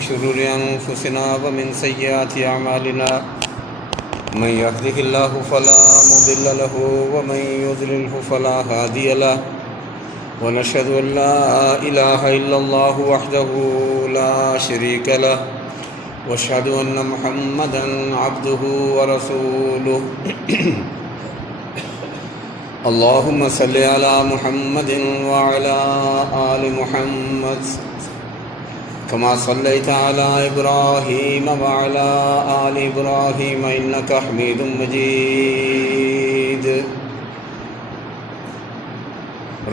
شرور أنفسنا ومن سيئات أعمالنا من يهده الله فلا مضل له ومن يضلله فلا هادي له ونشهد أن لا إله إلا الله وحده لا شريك له واشهد أن محمدا عبده ورسوله اللهم صل على محمد وعلى آل محمد كما صليت على إبراهيم وعلى آل إبراهيم إنك حميد مجيد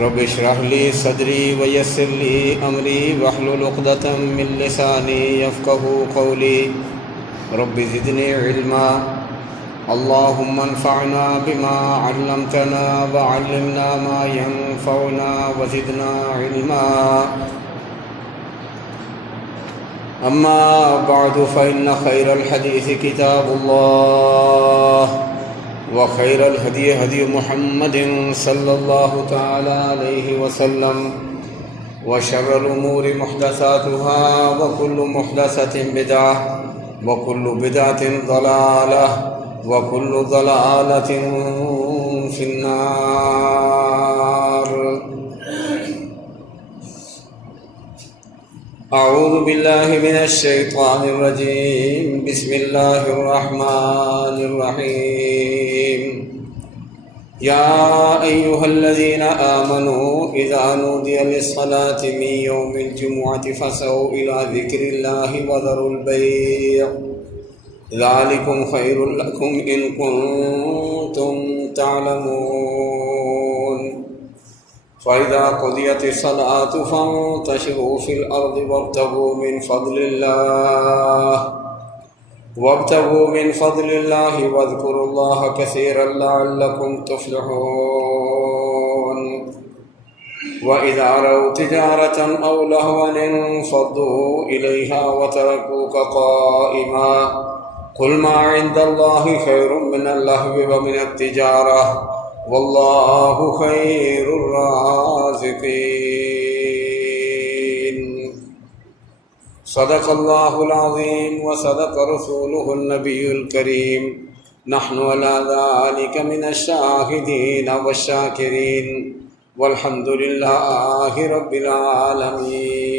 رب اشرح لي صدري ويسر لي أمري واحلل عقدة من لساني يفقهوا قولي رب زدني علما اللهم انفعنا بما علمتنا وعلمنا ما ينفعنا وزدنا علما أما بعد فإن خير الحديث كتاب الله وخير الهدي هدي محمد صلى الله تعالى عليه وسلم وشر الأمور محدثاتها وكل محدثة بدعة وكل بدعة ضلالة وكل ضلالة في النار أعوذ بالله من الشيطان الرجيم بسم الله الرحمن الرحيم يا أيها الذين آمنوا إذا نودي للصلاة من يوم الجمعة فاسعوا إلى ذكر الله وذروا البيع ذلكم خير لكم إن كنتم تعلمون فإذا قضيت الصلاة فانتشروا في الأرض وابتغوا من فضل الله واذكروا الله كثيرا لعلكم تفلحون وإذا رأوا تجارة أو لهوا انفضوا إليها وتركوك قائما قل ما عند الله خير من اللهو ومن التجارة والله خير الرازقين صدق الله العظيم وصدق رسوله النبي الكريم نحن على ذلك من الشاهدين والشاكرين والحمد لله رب العالمين۔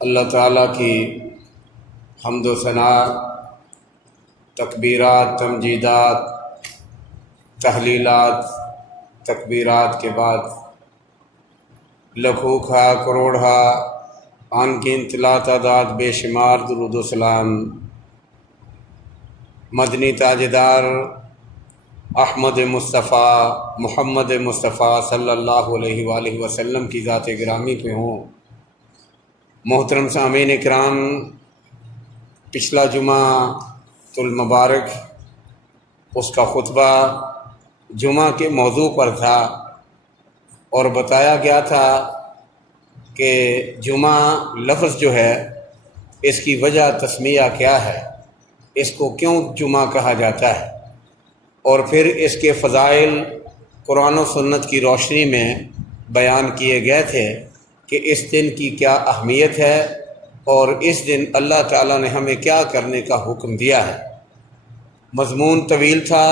اللہ تعالیٰ کی حمد و ثنا، تکبیرات، تمجیدات، تحلیلات، تکبیرات کے بعد لکھوں کھا کروڑا آن کی انطلاع تعداد بے شمار درود و سلام مدنی تاجدار احمد مصطفیٰ محمد مصطفیٰ صلی اللہ علیہ وآلہ وسلم کی ذات گرامی پہ ہوں۔ محترم سامعین اکرام، پچھلا جمعہ المبارک اس کا خطبہ جمعہ کے موضوع پر تھا اور بتایا گیا تھا کہ جمعہ لفظ جو ہے اس کی وجہ تسمیہ کیا ہے، اس کو کیوں جمعہ کہا جاتا ہے، اور پھر اس کے فضائل قرآن و سنت کی روشنی میں بیان کیے گئے تھے کہ اس دن کی کیا اہمیت ہے اور اس دن اللہ تعالیٰ نے ہمیں کیا کرنے کا حکم دیا ہے۔ مضمون طویل تھا،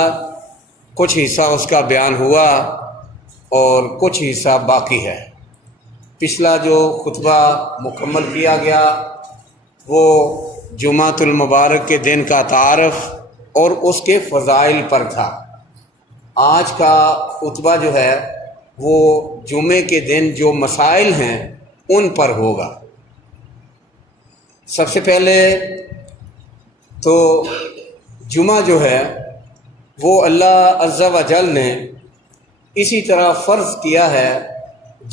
کچھ حصہ اس کا بیان ہوا اور کچھ حصہ باقی ہے۔ پچھلا جو خطبہ مکمل کیا گیا وہ جمعۃ المبارک کے دن کا تعارف اور اس کے فضائل پر تھا۔ آج کا خطبہ جو ہے وہ جمعے کے دن جو مسائل ہیں ان پر ہوگا۔ سب سے پہلے تو جمعہ جو ہے وہ اللہ عز و جل نے اسی طرح فرض کیا ہے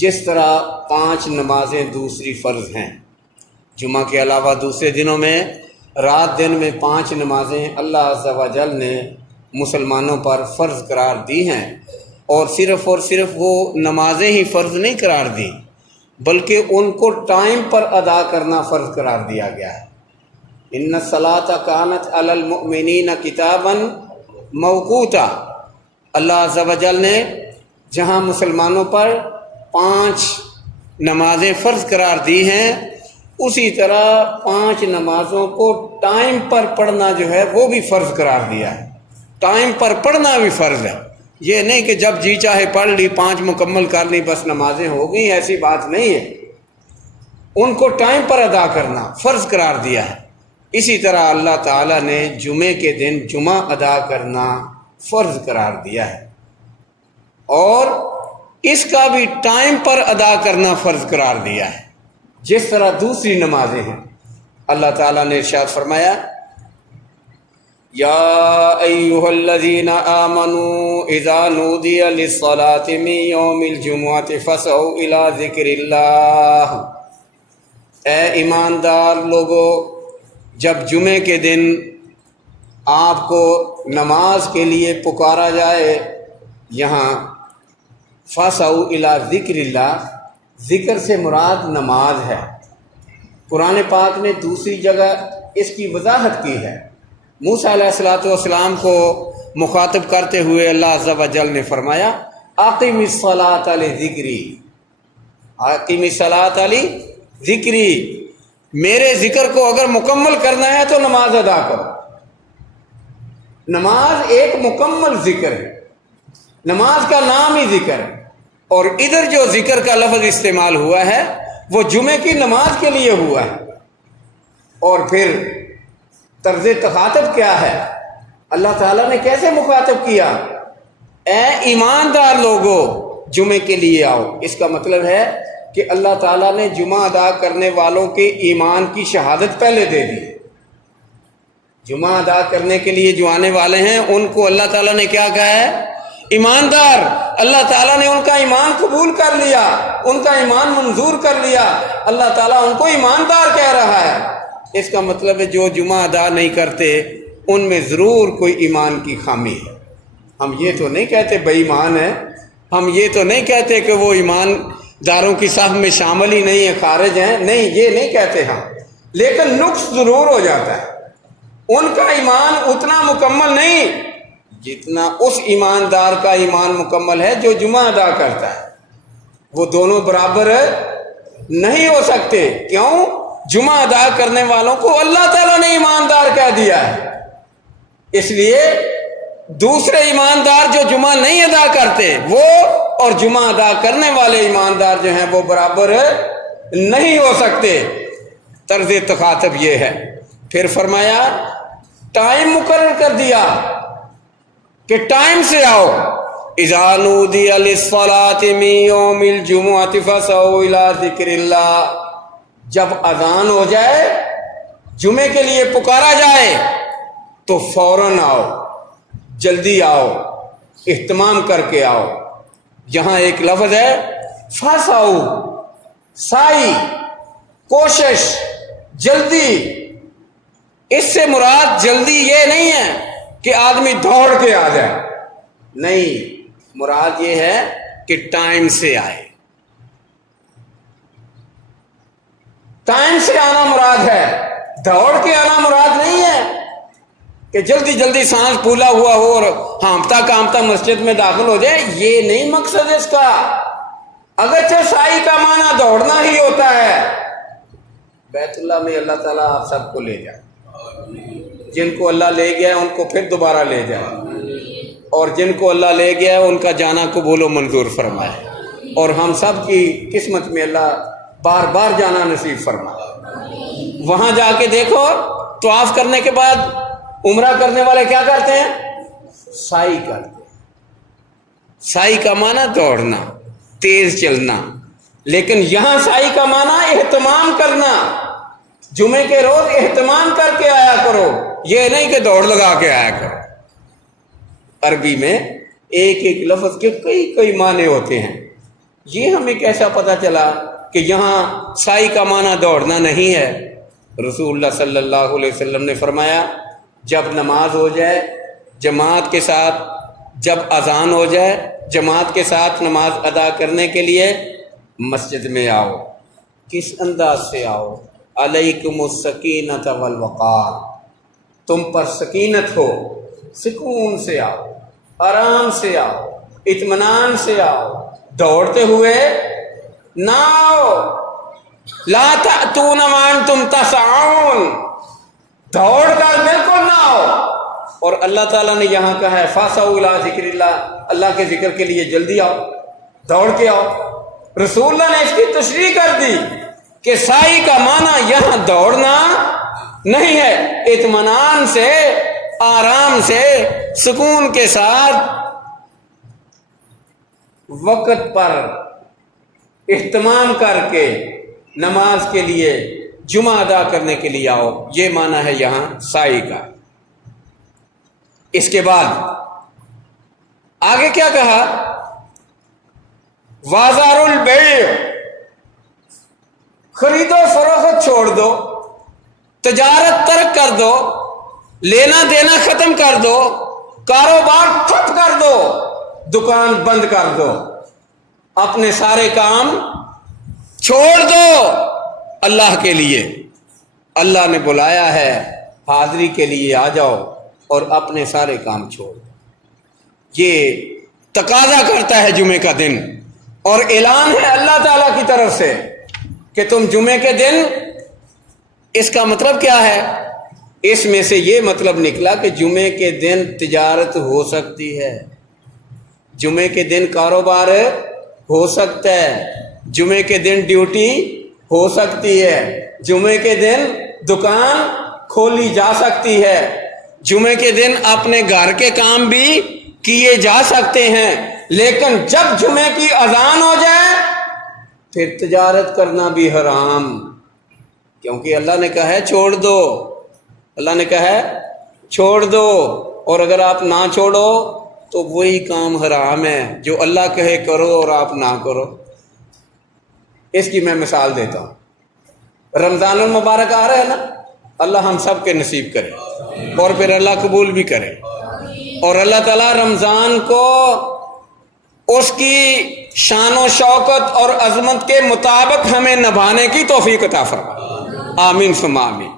جس طرح 5 نمازیں دوسری فرض ہیں۔ جمعہ کے علاوہ دوسرے دنوں میں رات دن میں 5 نمازیں اللہ عز و جل نے مسلمانوں پر فرض قرار دی ہیں، اور صرف وہ نمازیں ہی فرض نہیں قرار دی بلکہ ان کو ٹائم پر ادا کرنا فرض قرار دیا گیا ہے۔ ان الصلاۃ کانت علی المؤمنین کتابا موقوتا، اللہ عز و جل نے جہاں مسلمانوں پر 5 نمازیں فرض قرار دی ہیں، اسی طرح 5 نمازوں کو ٹائم پر پڑھنا جو ہے وہ بھی فرض قرار دیا ہے۔ ٹائم پر پڑھنا بھی فرض ہے، یہ نہیں کہ جب جی چاہے پڑھ لی، 5 مکمل کر لی بس نمازیں ہو گئی، ایسی بات نہیں ہے۔ ان کو ٹائم پر ادا کرنا فرض قرار دیا ہے۔ اسی طرح اللہ تعالیٰ نے جمعے کے دن جمعہ ادا کرنا فرض قرار دیا ہے، اور اس کا بھی ٹائم پر ادا کرنا فرض قرار دیا ہے، جس طرح دوسری نمازیں ہیں۔ اللہ تعالیٰ نے ارشاد فرمایا، یا ایھا الذین آمنوا اذا نودی للصلاۃ من یوم الجمعۃ فاسعوا الی ذکر اللہ۔ اے ایماندار لوگو، جب جمعے کے دن آپ کو نماز کے لیے پکارا جائے، یہاں فاسعوا الی ذکر اللہ، ذکر سے مراد نماز ہے۔ قرآن پاک نے دوسری جگہ اس کی وضاحت کی ہے۔ موسیٰ علیہ السلام کو مخاطب کرتے ہوئے اللہ عز و جل نے فرمایا، اقم الصلاۃ لذکری، اقم الصلاۃ لذکری، میرے ذکر کو اگر مکمل کرنا ہے تو نماز ادا کرو۔ نماز ایک مکمل ذکر ہے، نماز کا نام ہی ذکر ہے، اور ادھر جو ذکر کا لفظ استعمال ہوا ہے وہ جمعے کی نماز کے لیے ہوا ہے۔ اور پھر طرز تخاطب کیا ہے؟ اللہ تعالیٰ نے کیسے مخاطب کیا؟ اے ایماندار لوگو، جمعے کے لیے آؤ۔ اس کا مطلب ہے کہ اللہ تعالیٰ نے جمعہ ادا کرنے والوں کے ایمان کی شہادت پہلے دے دی۔ جمعہ ادا کرنے کے لیے جو آنے والے ہیں ان کو اللہ تعالیٰ نے کیا کہا ہے؟ ایماندار۔ اللہ تعالیٰ نے ان کا ایمان قبول کر لیا، ان کا ایمان منظور کر لیا، اللہ تعالیٰ ان کو ایماندار کہہ رہا ہے۔ اس کا مطلب ہے جو جمعہ ادا نہیں کرتے ان میں ضرور کوئی ایمان کی خامی ہے۔ ہم یہ تو نہیں کہتے بے ایمان ہے، ہم یہ تو نہیں کہتے کہ وہ ایمان داروں کی صف میں شامل ہی نہیں ہے، خارج ہیں، نہیں، یہ نہیں کہتے ہم، لیکن نقص ضرور ہو جاتا ہے۔ ان کا ایمان اتنا مکمل نہیں جتنا اس ایماندار کا ایمان مکمل ہے جو جمعہ ادا کرتا ہے۔ وہ دونوں برابر نہیں ہو سکتے۔ کیوں؟ جمعہ ادا کرنے والوں کو اللہ تعالیٰ نے ایماندار کہہ دیا ہے، اس لیے دوسرے ایماندار جو جمعہ نہیں ادا کرتے وہ اور جمعہ ادا کرنے والے ایماندار جو ہیں وہ برابر نہیں ہو سکتے۔ طرز تخاطب یہ ہے۔ پھر فرمایا، ٹائم مقرر کر دیا کہ ٹائم سے آؤ۔ اذا نودی للصلاۃ من یوم الجمعۃ فاسعوا الی ذکر اللہ، جب اذان ہو جائے، جمعے کے لیے پکارا جائے تو فوراً آؤ، جلدی آؤ، اہتمام کر کے آؤ۔ یہاں ایک لفظ ہے فاسعوا، سعی، کوشش، جلدی۔ اس سے مراد جلدی یہ نہیں ہے کہ آدمی دوڑ کے آ جائے، نہیں، مراد یہ ہے کہ ٹائم سے آئے۔ ٹائم سے آنا مراد ہے، دوڑ کے آنا مراد نہیں ہے کہ جلدی جلدی سانس پھولا ہوا ہو اور ہانپتا کانپتا مسجد میں داخل ہو جائے، یہ نہیں مقصد اس کا۔ اگرچہ سائی کا معنی دوڑنا ہی ہوتا ہے۔ بیت اللہ میں اللہ تعالیٰ آپ سب کو لے جائے، جن کو اللہ لے گیا ان کو پھر دوبارہ لے جائے، اور جن کو اللہ لے گیا ان کا جانا قبول و منظور فرمائے، اور ہم سب کی قسمت میں اللہ بار بار جانا نصیب فرمائے۔ وہاں جا کے دیکھو، طواف کرنے کے بعد عمرہ کرنے والے کیا کرتے ہیں؟ سعی کرتے ہیں۔ سعی کا معنی دوڑنا، تیز چلنا، لیکن یہاں سعی کا معنی اہتمام کرنا۔ جمعے کے روز اہتمام کر کے آیا کرو، یہ نہیں کہ دوڑ لگا کے آیا کرو۔ عربی میں ایک ایک لفظ کے کئی کئی معنی ہوتے ہیں۔ یہ ہمیں کیسا پتہ چلا کہ یہاں سعی کا معنی دوڑنا نہیں ہے؟ رسول اللہ صلی اللہ علیہ وسلم نے فرمایا، جب نماز ہو جائے جماعت کے ساتھ، جب اذان ہو جائے جماعت کے ساتھ نماز ادا کرنے کے لیے مسجد میں آؤ۔ کس انداز سے آؤ؟ علیکم السکینۃ والوقار، تم پر سکینت ہو، سکون سے آؤ، آرام سے آؤ، اطمینان سے آؤ، دوڑتے ہوئے نہ آؤ، لا تأتون وانتم تسعون، دوڑ کر بالکل نہ آؤ۔ اور اللہ تعالیٰ نے یہاں کہا ہے فاسعوا الی ذکر اللہ، اللہ کے ذکر کے لیے جلدی آؤ، دوڑ کے آؤ۔ رسول اللہ نے اس کی تشریح کر دی کہ سائی کا معنی یہاں دوڑنا نہیں ہے، اطمینان سے، آرام سے، سکون کے ساتھ وقت پر اہتمام کر کے نماز کے لیے، جمعہ ادا کرنے کے لیے آؤ، یہ معنی ہے یہاں سائی کا۔ اس کے بعد آگے کیا کہا؟ وازار البیع، خرید و فروخت چھوڑ دو، تجارت ترک کر دو، لینا دینا ختم کر دو، کاروبار ٹھپ کر دو، دکان بند کر دو، اپنے سارے کام چھوڑ دو اللہ کے لیے۔ اللہ نے بلایا ہے حاضری کے لیے، آ جاؤ اور اپنے سارے کام چھوڑ دو۔ یہ تقاضا کرتا ہے جمعے کا دن، اور اعلان ہے اللہ تعالیٰ کی طرف سے کہ تم جمعے کے دن، اس کا مطلب کیا ہے؟ اس میں سے یہ مطلب نکلا کہ جمعے کے دن تجارت ہو سکتی ہے، جمعے کے دن کاروبار ہو سکتا ہے، جمعے کے دن ڈیوٹی ہو سکتی ہے، جمعے کے دن دکان کھولی جا سکتی ہے، جمعے کے دن اپنے گھر کے کام بھی کیے جا سکتے ہیں۔ لیکن جب جمعے کی اذان ہو جائے پھر تجارت کرنا بھی حرام، کیونکہ اللہ نے کہا ہے چھوڑ دو، اللہ نے کہا ہے چھوڑ دو، اور اگر آپ نہ چھوڑو تو وہی کام حرام ہے جو اللہ کہے کرو اور آپ نہ کرو۔ اس کی میں مثال دیتا ہوں۔ رمضان المبارک آ رہا ہے نا، اللہ ہم سب کے نصیب کرے اور پھر اللہ قبول بھی کرے، اور اللہ تعالیٰ رمضان کو اس کی شان و شوکت اور عظمت کے مطابق ہمیں نبھانے کی توفیق عطا فرمائے، آمین ثم آمین۔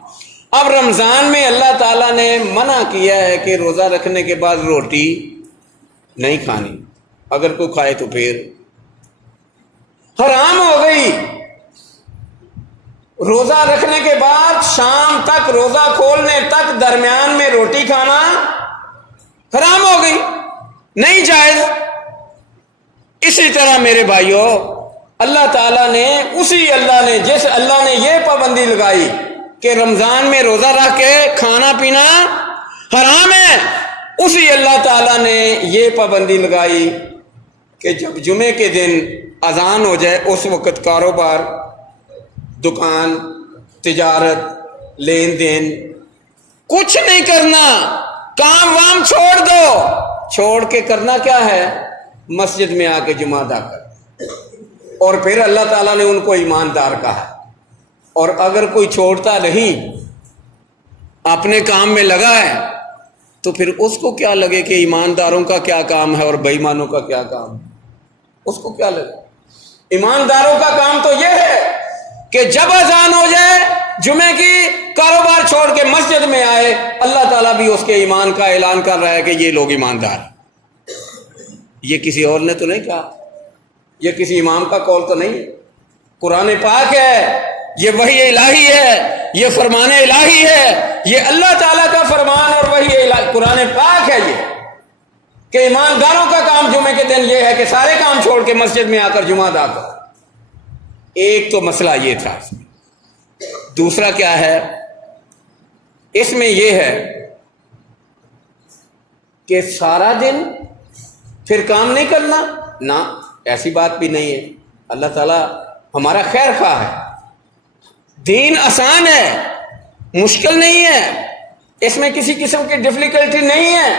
اب رمضان میں اللہ تعالیٰ نے منع کیا ہے کہ روزہ رکھنے کے بعد روٹی نہیں کھانی، اگر کوئی کھائے تو پھر حرام ہو گئی۔ روزہ رکھنے کے بعد شام تک، روزہ کھولنے تک درمیان میں روٹی کھانا حرام ہو گئی، نہیں جائز۔ اسی طرح میرے بھائیوں، اللہ تعالیٰ نے، جس اللہ نے یہ پابندی لگائی کہ رمضان میں روزہ رکھ کے کھانا پینا حرام ہے، اسی اللہ تعالیٰ نے یہ پابندی لگائی کہ جب جمعے کے دن اذان ہو جائے اس وقت کاروبار، دکان، تجارت، لین دین کچھ نہیں کرنا، کام وام چھوڑ دو۔ چھوڑ کے کرنا کیا ہے؟ مسجد میں آ کے جمعہ ادا کر۔ اور پھر اللہ تعالیٰ نے ان کو ایماندار کہا، اور اگر کوئی چھوڑتا نہیں، اپنے کام میں لگا ہے، تو پھر اس کو کیا لگے کہ ایمانداروں کا کیا کام ہے اور بے ایمانوں کا کیا کام ہے؟ اس کو کیا لگے؟ ایمانداروں کا کام تو یہ ہے کہ جب اذان ہو جائے جمعے کی، کاروبار چھوڑ کے مسجد میں آئے۔ اللہ تعالیٰ بھی اس کے ایمان کا اعلان کر رہا ہے کہ یہ لوگ ایماندار ہیں۔ یہ کسی اور نے تو نہیں کہا، یہ کسی امام کا قول تو نہیں ہے، قرآن پاک ہے، یہ وحی الہی ہے، یہ فرمان الہی ہے، یہ اللہ تعالیٰ کا فرمان اور وحی الہی قرآن پاک ہے یہ، کہ ایمانداروں کا کام جمعے کے دن یہ ہے کہ سارے کام چھوڑ کے مسجد میں آ کر جمعہ ادا کر۔ ایک تو مسئلہ یہ تھا۔ دوسرا کیا ہے؟ اس میں یہ ہے کہ سارا دن پھر کام نہیں کرنا، نہ، ایسی بات بھی نہیں ہے۔ اللہ تعالیٰ ہمارا خیر خواہ ہے، دین آسان ہے، مشکل نہیں ہے، اس میں کسی قسم کی ڈیفیکلٹی نہیں ہے،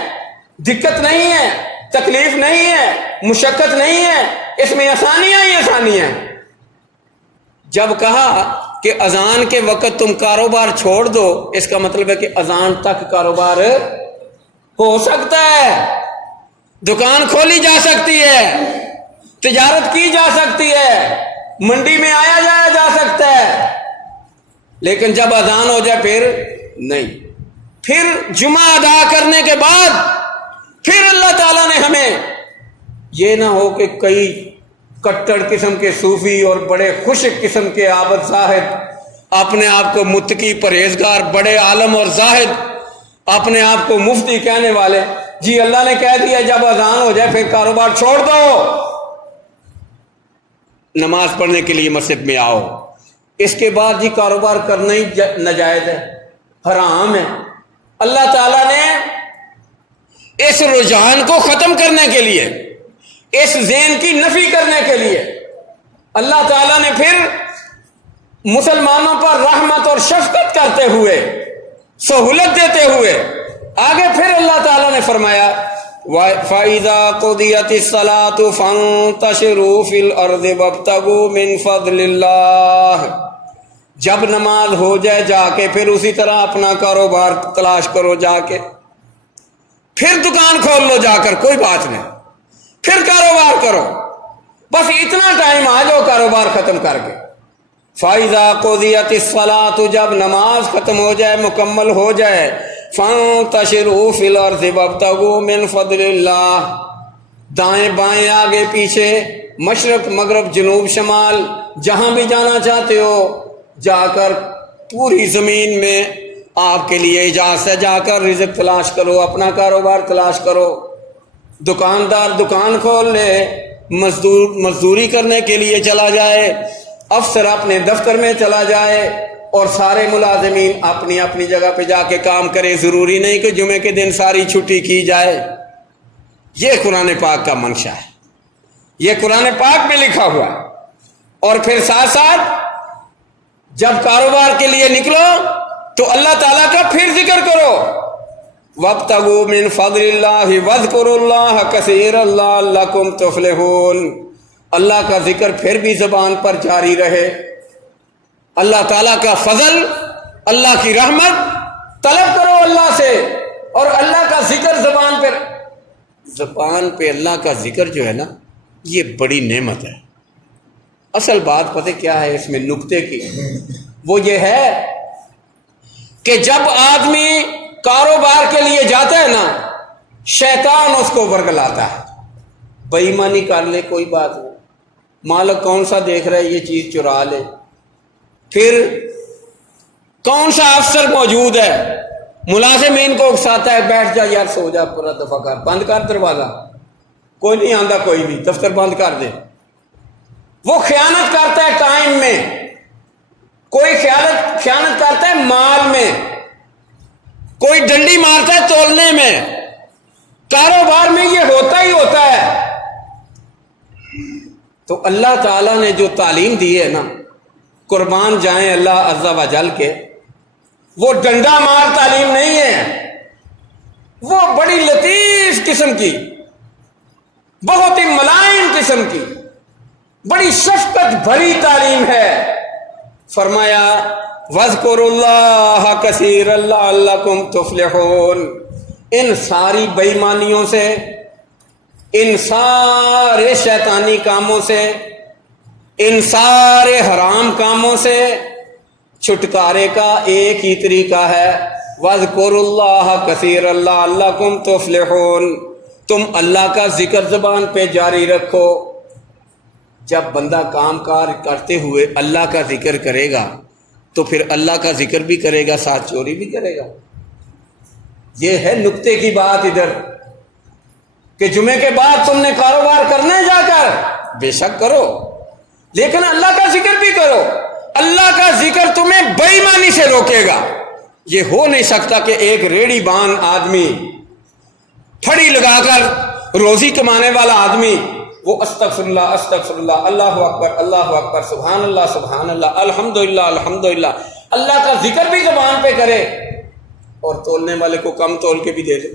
دقت نہیں ہے، تکلیف نہیں ہے، مشقت نہیں ہے، اس میں آسانیاں ہی آسانیاں ہیں۔ جب کہا کہ اذان کے وقت تم کاروبار چھوڑ دو، اس کا مطلب ہے کہ اذان تک کاروبار ہو سکتا ہے، دکان کھولی جا سکتی ہے، تجارت کی جا سکتی ہے، منڈی میں آیا جایا جا سکتا ہے، لیکن جب اذان ہو جائے پھر نہیں۔ پھر جمعہ ادا کرنے کے بعد پھر اللہ تعالیٰ نے ہمیں، یہ نہ ہو کہ کئی کٹڑ قسم کے صوفی اور بڑے خشک قسم کے عابد زاہد، اپنے آپ کو متقی پرہیزگار بڑے عالم اور زاہد، اپنے آپ کو مفتی کہنے والے، جی اللہ نے کہہ دیا جب اذان ہو جائے پھر کاروبار چھوڑ دو، نماز پڑھنے کے لیے مسجد میں آؤ، اس کے بعد جی کاروبار کرنا ہی ناجائز ہے، حرام ہے۔ اللہ تعالیٰ نے اس رجحان کو ختم کرنے کے لیے، اس ذہن کی نفی کرنے کے لیے اللہ تعالیٰ نے پھر مسلمانوں پر رحمت اور شفقت کرتے ہوئے، سہولت دیتے ہوئے آگے پھر اللہ تعالیٰ نے فرمایا فَإِذَا قُضِيَتِ الصَّلَاةُ فَانتَشِرُوا فِي الْأَرْضِ وَابْتَغُوا مِنْ فَضْلِ اللَّهِ، جب نماز ہو جائے جا کے پھر اسی طرح اپنا کاروبار تلاش کرو، جا کے پھر دکان کھول لو جا کر، کوئی بات نہیں، پھر کاروبار کرو، بس اتنا ٹائم آ جاؤ کاروبار ختم کر کے۔ فَإِذَا قُضِيَتِ الصَّلَاةُ، جب نماز ختم ہو جائے، مکمل ہو جائے، فَانتَشِرُوا فِي الْأَرْضِ وَابْتَغُوا مِنْ فَضْلِ اللَّهِ، دائیں بائیں آگے پیچھے مشرق مغرب جنوب شمال جہاں بھی جانا چاہتے ہو جا کر پوری زمین میں آپ کے لیے اجازت ہے، جا کر رزق تلاش کرو، اپنا کاروبار تلاش کرو، دکاندار دکان کھول لے، مزدور مزدوری کرنے کے لیے چلا جائے، افسر اپنے دفتر میں چلا جائے، اور سارے ملازمین اپنی اپنی جگہ پہ جا کے کام کرے، ضروری نہیں کہ جمعے کے دن ساری چھٹی کی جائے۔ یہ قرآن پاک کا منشا ہے، یہ قرآن پاک میں لکھا ہوا ہے۔ اور پھر ساتھ ساتھ جب کاروبار کے لیے نکلو تو اللہ تعالیٰ کا پھر ذکر کرو، وَابْتَغُوا مِنْ فَضْلِ اللَّهِ وَاذْكُرُوا اللَّهَ كَثِيرًا لَعَلَّكُمْ تُفْلِحُونَ، اللہ کا ذکر پھر بھی زبان پر جاری رہے، اللہ تعالیٰ کا فضل، اللہ کی رحمت طلب کرو اللہ سے، اور اللہ کا ذکر زبان پہ اللہ کا ذکر جو ہے نا، یہ بڑی نعمت ہے۔ اصل بات پتہ کیا ہے اس میں نکتے کی، وہ یہ ہے کہ جب آدمی کاروبار کے لیے جاتا ہے نا، شیطان اس کو ورگلاتا ہے، بے ایمانی کر لے کوئی بات نہیں، مالک کون سا دیکھ رہا ہے یہ چیز چرا لے، پھر کون سا افسر موجود ہے ملازمین کو اکساتا ہے، بیٹھ جا یار، سو جا، پورا دفعہ کر، بند کر دروازہ، کوئی نہیں آندا، کوئی بھی دفتر بند کر دے۔ وہ خیانت کرتا ہے ٹائم میں، کوئی خیانت کرتا ہے مال میں، کوئی ڈنڈی مارتا ہے تولنے میں، کاروبار میں یہ ہوتا ہی ہوتا ہے۔ تو اللہ تعالیٰ نے جو تعلیم دی ہے نا، قربان جائیں اللہ عز و جل کے، وہ ڈنڈا مار تعلیم نہیں ہے، وہ بڑی لطیف قسم کی، بہت ہی ملائم قسم کی، بڑی شفقت بھری تعلیم ہے۔ فرمایا وَاذْكُرُوا اللَّهَ كَثِيرًا لَعَلَّكُمْ تُفْلِحُونَ، ان ساری بے ایمانیوں سے، ان سارے شیطانی کاموں سے، ان سارے حرام کاموں سے چھٹکارے کا ایک ہی طریقہ ہے، وَاذْكُرُوا اللَّهَ كَثِيرًا لَعَلَّكُمْ تُفْلِحُونَ، تم اللہ کا ذکر زبان پہ جاری رکھو۔ جب بندہ کام کار کرتے ہوئے اللہ کا ذکر کرے گا تو پھر اللہ کا ذکر بھی کرے گا، ساتھ چوری بھی کرے گا۔ یہ ہے نکتے کی بات ادھر، کہ جمعے کے بعد تم نے کاروبار کرنا ہے جا کر، بے شک کرو، لیکن اللہ کا ذکر بھی کرو۔ اللہ کا ذکر تمہیں بے ایمانی سے روکے گا۔ یہ ہو نہیں سکتا کہ ایک ریڑھی بان آدمی، پھڑی لگا کر روزی کمانے والا آدمی، وہ استغفر اللہ، اللہ اکبر، سبحان اللہ، الحمدللہ الحمدللہ، اللہ کا ذکر بھی زبان پہ کرے اور تولنے والے کو کم تول کے بھی دے دے۔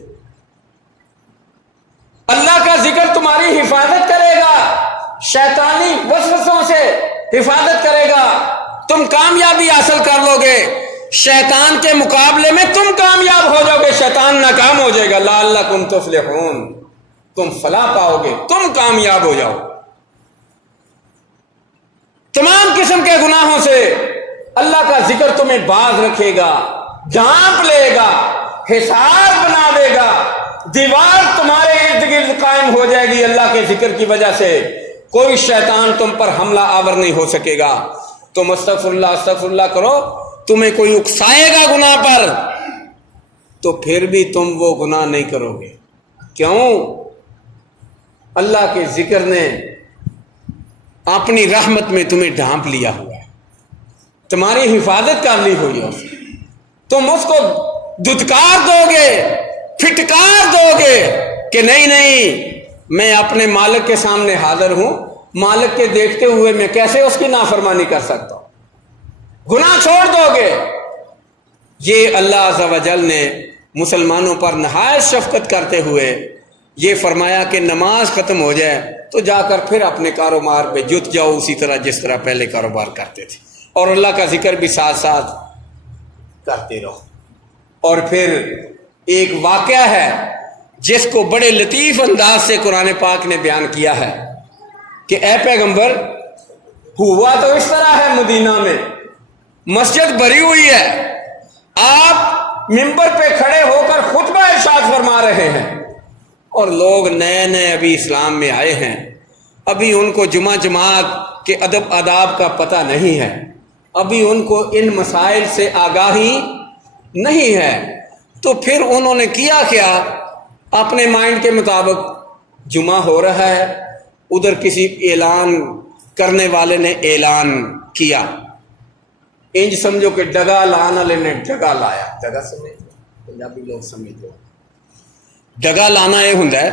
اللہ کا ذکر تمہاری حفاظت کرے گا، شیطانی وسوسوں سے حفاظت کرے گا، تم کامیابی حاصل کر لو گے، شیطان کے مقابلے میں تم کامیاب ہو جاؤ گے، شیطان ناکام ہو جائے گا۔ لعلکم تفلحون، تم فلاح پاؤ گے، تم کامیاب ہو جاؤ۔ تمام قسم کے گناہوں سے اللہ کا ذکر تمہیں باز رکھے گا، ڈھانپ لے گا، حصار بنا دے گا، دیوار تمہارے ارد گرد قائم ہو جائے گی اللہ کے ذکر کی وجہ سے۔ کوئی شیطان تم پر حملہ آور نہیں ہو سکے گا. تم استغفر اللہ کرو, تمہیں کوئی اکسائے گا گناہ پر تو پھر بھی تم وہ گناہ نہیں کرو گے. کیوں؟ اللہ کے ذکر نے اپنی رحمت میں تمہیں ڈھانپ لیا ہوا ہے, تمہاری حفاظت کر لی ہوئی ہے. تم اس کو دھتکار دو گے, پھٹکار دو گے کہ نہیں میں اپنے مالک کے سامنے حاضر ہوں, مالک کے دیکھتے ہوئے میں کیسے اس کی نافرمانی کر سکتا ہوں, گناہ چھوڑ دو گے. یہ اللہ عز و جل نے مسلمانوں پر نہایت شفقت کرتے ہوئے یہ فرمایا کہ نماز ختم ہو جائے تو جا کر پھر اپنے کاروبار پہ جت جاؤ اسی طرح جس طرح پہلے کاروبار کرتے تھے, اور اللہ کا ذکر بھی ساتھ ساتھ کرتے رہو. اور پھر ایک واقعہ ہے جس کو بڑے لطیف انداز سے قرآن پاک نے بیان کیا ہے کہ اے پیغمبر, ہوا تو اس طرح ہے, مدینہ میں مسجد بھری ہوئی ہے, آپ ممبر پہ کھڑے ہو کر خطبہ ارشاد فرما رہے ہیں, اور لوگ نئے ابھی اسلام میں آئے ہیں, ابھی ان کو جماعت کے ادب آداب کا پتہ نہیں ہے, ابھی ان کو ان مسائل سے آگاہی نہیں ہے. تو پھر انہوں نے کیا اپنے مائنڈ کے مطابق جمعہ ہو رہا ہے, ادھر کسی اعلان کرنے والے نے اعلان کیا, انج سمجھو کہ ڈگا لان والے نے ڈگا لایا. ڈگا سمجھو, پنجابی لوگ سمجھو, ڈگا لانا یہ ہوتا ہے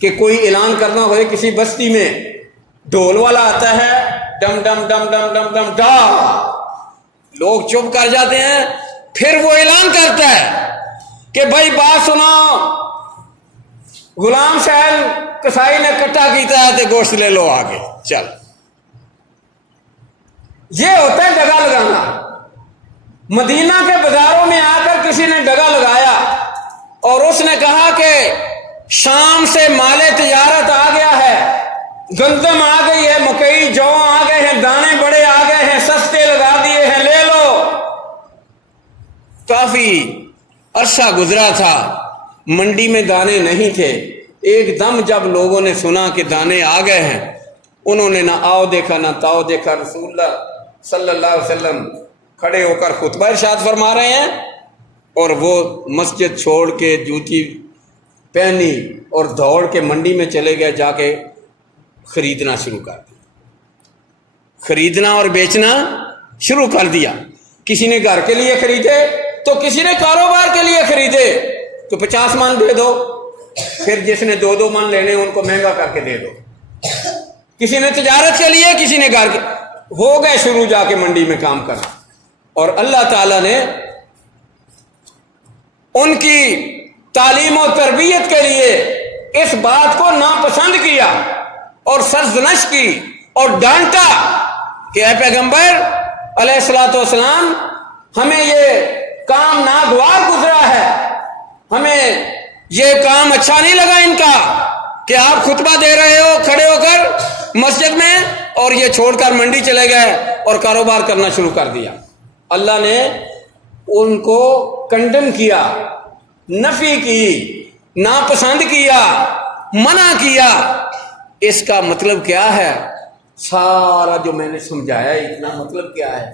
کہ کوئی اعلان کرنا ہوئے کسی بستی میں, ڈھول والا آتا ہے, ڈم ڈم ڈم ڈم ڈم ڈم ڈا, لوگ چپ کر جاتے ہیں, پھر وہ اعلان کرتا ہے کہ بھائی بات سنو, غلام سہل کسائی نے کٹا کیتا ہے تے گوشت لے لو آگے چل. یہ ہوتا ہے ڈگا لگانا. مدینہ کے بازاروں میں آ کر کسی نے ڈگا لگایا اور اس نے کہا کہ شام سے مال تجارت آ گیا ہے, گندم آ گئی ہے, مکئی جو آ گئے ہیں, دانے بڑے آ گئے ہیں, سستے لگا دیے ہیں, لے لو. کافی عرصہ گزرا تھا, منڈی میں دانے نہیں تھے. ایک دم جب لوگوں نے سنا کہ دانے آ گئے ہیں, انہوں نے نہ آؤ دیکھا نہ تاؤ دیکھا, رسول اللہ صلی اللہ علیہ وسلم کھڑے ہو کر خطبہ ارشاد فرما رہے ہیں, اور وہ مسجد چھوڑ کے جوتی پہنی اور دوڑ کے منڈی میں چلے گئے, جا کے خریدنا شروع کر دیا, خریدنا اور بیچنا شروع کر دیا. کسی نے گھر کے لیے خریدے تو کسی نے کاروبار کے لیے خریدے, تو 50 من دے دو, پھر جس نے 2 من لینے ان کو مہنگا کر کے دے دو. کسی نے تجارت کے لیے, کسی نے گھر کے, ہو گئے شروع جا کے منڈی میں کام کرنا. اور اللہ تعالیٰ نے ان کی تعلیم و تربیت کے لیے اس بات کو ناپسند کیا اور سرزنش کی اور ڈانٹا کہ اے پیغمبر علیہ الصلوۃ والسلام, ہمیں یہ کام ناگوار گزرا ہے, ہمیں یہ کام اچھا نہیں لگا ان کا کہ آپ خطبہ دے رہے ہو کھڑے ہو کر مسجد میں, اور یہ چھوڑ کر منڈی چلے گئے اور کاروبار کرنا شروع کر دیا. اللہ نے ان کو کنڈم کیا, نفی کی, ناپسند کیا, منع کیا. اس کا مطلب کیا ہے؟ سارا جو میں نے سمجھایا اتنا مطلب کیا ہے؟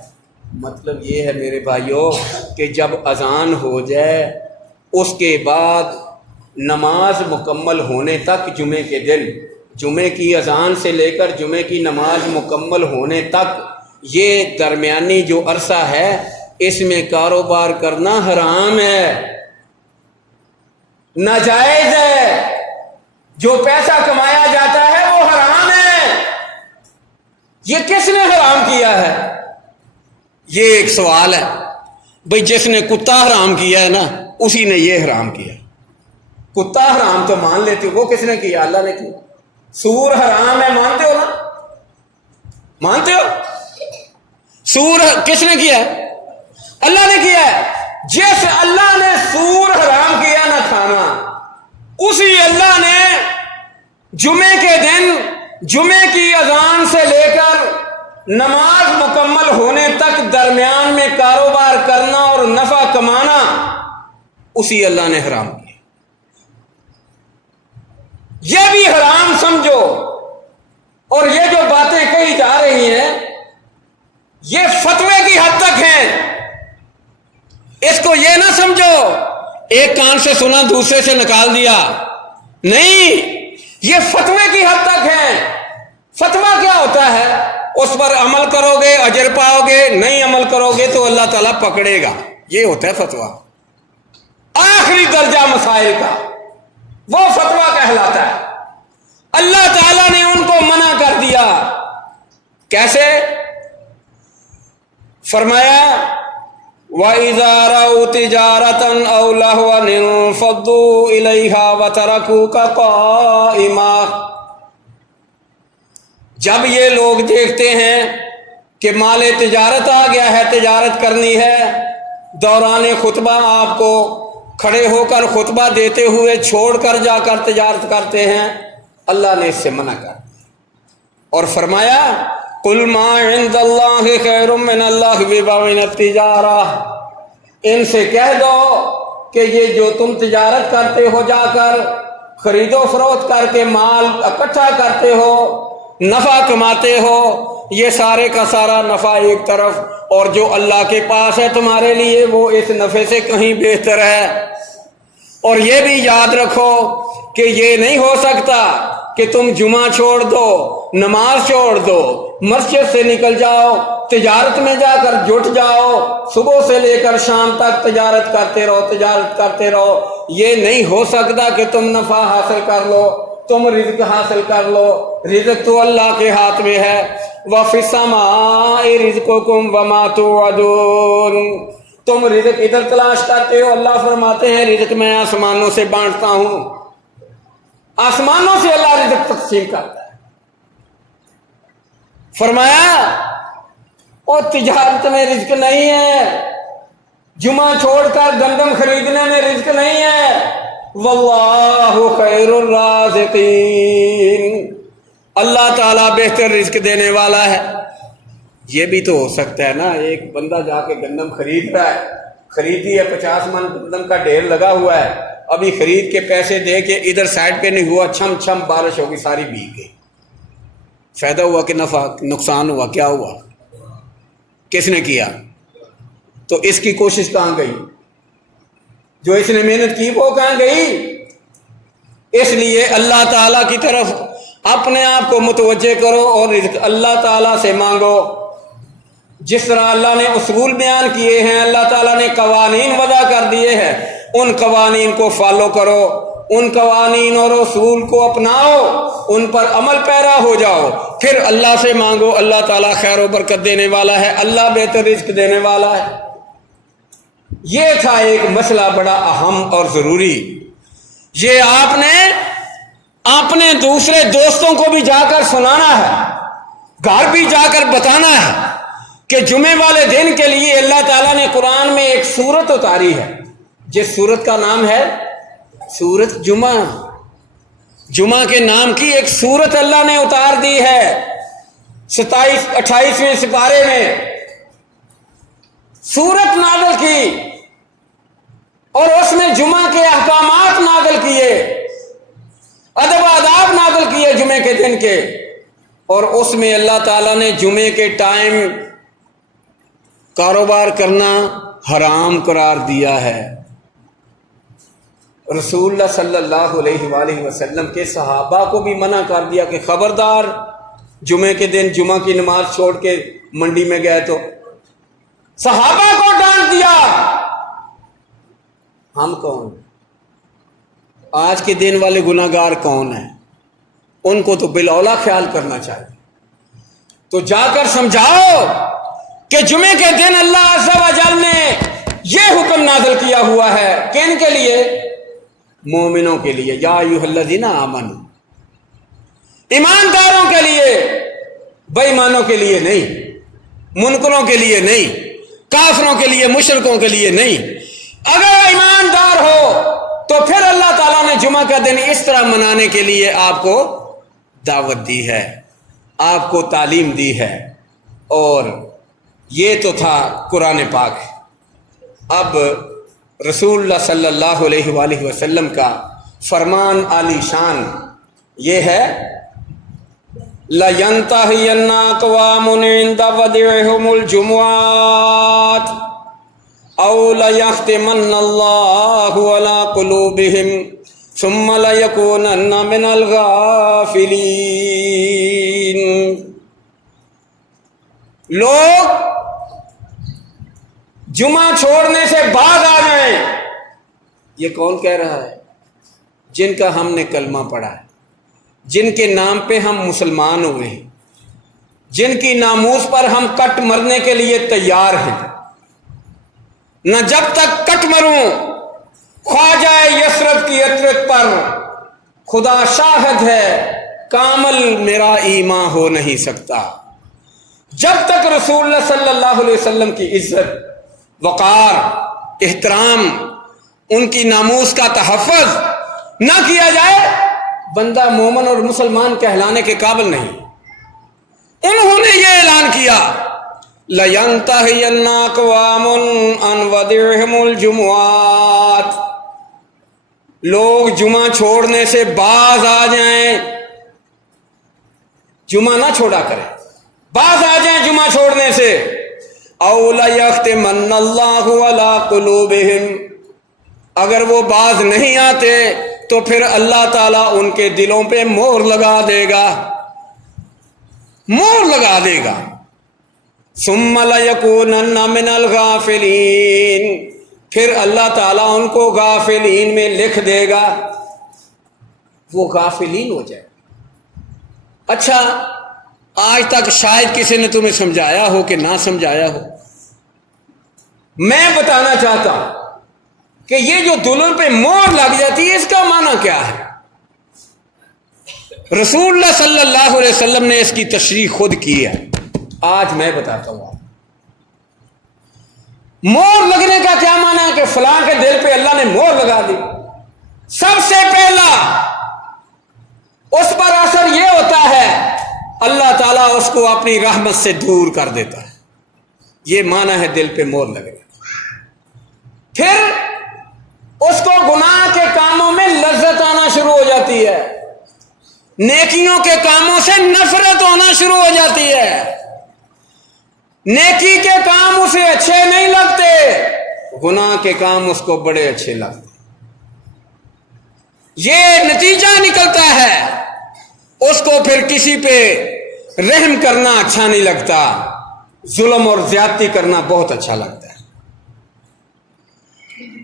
مطلب یہ ہے میرے بھائیوں کہ جب اذان ہو جائے اس کے بعد نماز مکمل ہونے تک, جمعے کے دن جمعے کی اذان سے لے کر جمعے کی نماز مکمل ہونے تک, یہ درمیانی جو عرصہ ہے اس میں کاروبار کرنا حرام ہے, ناجائز ہے. جو پیسہ کمایا جاتا ہے وہ حرام ہے. یہ کس نے حرام کیا ہے؟ یہ ایک سوال ہے. بھئی جس نے کتا حرام کیا ہے نا, اسی نے یہ حرام کیا. کتا حرام تو مان لیتے ہو, وہ کس نے کیا؟ اللہ نے کیا. سور حرام ہے, مانتے ہو نا؟ مانتے ہو؟ سور کس نے کیا ہے؟ اللہ نے کیا ہے. جس اللہ نے سور حرام کیا نہ کھانا, اسی اللہ نے جمعے کے دن جمعے کی اذان سے لے کر نماز مکمل ہونے تک درمیان میں کاروبار کرنا اور نفع کمانا, اسی اللہ نے حرام کیا. یہ بھی حرام سمجھو اور یہ جو باتیں کہی جا رہی ہیں یہ فتوے کی حد تک ہیں. اس کو یہ نہ سمجھو ایک کان سے سنا دوسرے سے نکال دیا، نہیں، یہ فتوے کی حد تک ہیں. فتویٰ کیا ہوتا ہے؟ اس پر عمل کرو گے اجر پاؤ گے، نہیں عمل کرو گے تو اللہ تعالیٰ پکڑے گا. یہ ہوتا ہے فتویٰ، آخری درجہ مسائل کا وہ فتویٰ کہلاتا ہے. اللہ تعالیٰ نے ان کو منع کر دیا. کیسے؟ فرمایا وَإِذَا رَأَوْا تِجَارَةً أَوْ لَهْوًا انفَضُّوا إِلَيْهَا وَتَرَكُوكَ قَائِمًا. جب یہ لوگ دیکھتے ہیں کہ مال تجارت آ گیا ہے، تجارت کرنی ہے، دوران خطبہ آپ کو کھڑے ہو کر خطبہ دیتے ہوئے چھوڑ کر جا کر تجارت کرتے ہیں. اللہ نے اس سے منع کر اور فرمایا قُلْ مَا عِنْدَ اللَّهِ خَيْرٌ مِّنَ اللَّهِ وَمِنَ التِّجَارَةِ. ان سے کہہ دو کہ یہ جو تم تجارت کرتے ہو، جا کر خرید و فروخت کر کے مال اکٹھا کرتے ہو، نفع کماتے ہو، یہ سارے کا سارا نفع ایک طرف، اور جو اللہ کے پاس ہے تمہارے لیے وہ اس نفع سے کہیں بہتر ہے. اور یہ بھی یاد رکھو کہ یہ نہیں ہو سکتا کہ تم جمعہ چھوڑ دو، نماز چھوڑ دو، مسجد سے نکل جاؤ، تجارت میں جا کر جٹ جاؤ، صبح سے لے کر شام تک تجارت کرتے رہو، تجارت کرتے رہو. یہ نہیں ہو سکتا کہ تم نفع حاصل کر لو، تم رزق حاصل کر لو. رزق تو اللہ کے ہاتھ میں ہے. وَفِي السَّمَاءِ رِزْقُكُمْ وَمَا تُوعَدُونَ. تم رزق ادھر تلاش کرتے ہو، اللہ فرماتے ہیں رزق میں آسمانوں سے بانٹتا ہوں. آسمانوں سے اللہ رزق تقسیم کرتا ہے. فرمایا اور تجارت میں رزق نہیں ہے، جمعہ چھوڑ کر گندم خریدنے میں رزق نہیں ہے. واللہ خیر الرازقین. اللہ تعالیٰ بہتر رزق دینے والا ہے. یہ بھی تو ہو سکتا ہے نا، ایک بندہ جا کے گندم خرید رہا ہے، خریدی ہے 50 من گندم کا ڈھیر لگا ہوا ہے، ابھی خرید کے پیسے دے کے ادھر سائڈ پہ نہیں ہوا، چھم چھم بارش ہوگی ساری بھیگ گئی. فائدہ ہوا کہ نفع؟ نقصان ہوا؟ کیا ہوا؟ کس نے کیا؟ تو اس کی کوشش کہاں گئی؟ جو اس نے محنت کی وہ کہاں گئی؟ اس لیے اللہ تعالیٰ کی طرف اپنے آپ کو متوجہ کرو اور رزق اللہ تعالیٰ سے مانگو. جس طرح اللہ نے اصول بیان کیے ہیں، اللہ تعالیٰ نے قوانین وضع کر دیے ہیں، ان قوانین کو فالو کرو، ان قوانین اور اصول کو اپناؤ، ان پر عمل پیرا ہو جاؤ، پھر اللہ سے مانگو. اللہ تعالیٰ خیر و برکت دینے والا ہے، اللہ بہتر رزق دینے والا ہے. یہ تھا ایک مسئلہ بڑا اہم اور ضروری. یہ آپ نے اپنے دوسرے دوستوں کو بھی جا کر سنانا ہے، گھر بھی جا کر بتانا ہے کہ جمعے والے دن کے لیے اللہ تعالیٰ نے قرآن میں ایک سورت اتاری ہے، جس سورت کا نام ہے سورت جمعہ. جمعہ کے نام کی ایک سورت اللہ نے اتار دی ہے 27-28ویں سپارے میں. سورت نازل کی اور اس میں جمعہ کے احکامات نازل کیے، ادب آداب نازل کیے جمعے کے دن کے، اور اس میں اللہ تعالیٰ نے جمعے کے ٹائم کاروبار کرنا حرام قرار دیا ہے. رسول اللہ صلی اللہ علیہ وآلہ وسلم کے صحابہ کو بھی منع کر دیا کہ خبردار جمعے کے دن جمعہ کی نماز چھوڑ کے منڈی میں گئے تو. صحابہ کو ڈانٹ دیا. ہم کون؟ آج کے دن والے گناہگار کون ہیں؟ ان کو تو بالاولیٰ خیال کرنا چاہیے. تو جا کر سمجھاؤ کہ جمعے کے دن اللہ عز و جل نے یہ حکم نازل کیا ہوا ہے. کن کے لیے؟ مومنوں کے لیے. یا ایھا الذین آمنوا، ایمانداروں کے لیے، بے ایمانوں کے لیے نہیں، منکروں کے لیے نہیں، کافروں کے لیے، مشرکوں کے لیے نہیں. اگر ایماندار ہو تو پھر اللہ تعالیٰ نے جمعہ کا دن اس طرح منانے کے لیے آپ کو دعوت دی ہے، آپ کو تعلیم دی ہے. اور یہ تو تھا قرآن پاک. اب رسول اللہ صلی اللہ علیہ وآلہ وسلم کا فرمان عالی شان یہ ہے لَيَنْتَهِيَنَّ أَقْوَامٌ عِنْدَ وَدِعِهُمُ الْجُمُعَاتِ أَوْ لَيَخْتِمَنَّ اللَّهُ عَلَى قُلُوبِهِمْ ثُمَّ لَيَكُونَنَّ مِنَ الْغَافِلِينَ۔ لوگ جمعہ چھوڑنے سے باز آ جائیں، یہ کون کہہ رہا ہے؟ جن کا ہم نے کلمہ پڑھا ہے، جن کے نام پہ ہم مسلمان ہوئے ہیں، جن کی ناموس پر ہم کٹ مرنے کے لیے تیار ہیں۔ نہ جب تک کٹ مروں خواجہ یسرت کی عطرت پر، خدا شاہد ہے کامل میرا ایمان ہو نہیں سکتا۔ جب تک رسول اللہ صلی اللہ علیہ وسلم کی عزت، وقار، احترام، ان کی ناموس کا تحفظ نہ کیا جائے، بندہ مومن اور مسلمان کہلانے کے قابل نہیں۔ انہوں نے یہ اعلان کیا لَيَنْتَهِيَنَّ أَقْوَامٌ عَنْ وَدِعِهِمُ الْجُمُعَاتِ، لوگ جمعہ چھوڑنے سے باز آ جائیں، جمعہ نہ چھوڑا کریں، باز آ جائیں جمعہ چھوڑنے سے۔ أَوْ لَيَخْتِمَنَّ اللَّهُ عَلَى قُلُوبِهِمْ، اگر وہ باز نہیں آتے تو پھر اللہ تعالیٰ ان کے دلوں پہ مہر لگا دے گا، مہر لگا دے گا۔ ثُمَّ لَيَكُونَنَّ مِنَ الْغَافِلِينَ، پھر اللہ تعالیٰ ان کو غافلین میں لکھ دے گا، وہ غافلین ہو جائے۔ اچھا، آج تک شاید کسی نے تمہیں سمجھایا ہو کہ نہ سمجھایا ہو، میں بتانا چاہتا ہوں کہ یہ جو دلوں پہ مہر لگ جاتی ہے اس کا معنی کیا ہے؟ رسول اللہ صلی اللہ علیہ وسلم نے اس کی تشریح خود کی ہے، آج میں بتاتا ہوں۔ مہر لگنے کا کیا معنی ہے کہ فلاں کے دل پہ اللہ نے مہر لگا دی؟ سب سے پہلا اس پر اثر یہ ہوتا ہے اللہ تعالیٰ اس کو اپنی رحمت سے دور کر دیتا ہے، یہ معنی ہے دل پہ مہر لگنے۔ پھر اس کو گناہ کے کاموں میں لذت آنا شروع ہو جاتی ہے، نیکیوں کے کاموں سے نفرت ہونا شروع ہو جاتی ہے، نیکی کے کام اسے اچھے نہیں لگتے، گناہ کے کام اس کو بڑے اچھے لگتے۔ یہ نتیجہ نکلتا ہے، اس کو پھر کسی پہ رحم کرنا اچھا نہیں لگتا، ظلم اور زیادتی کرنا بہت اچھا لگتا ہے۔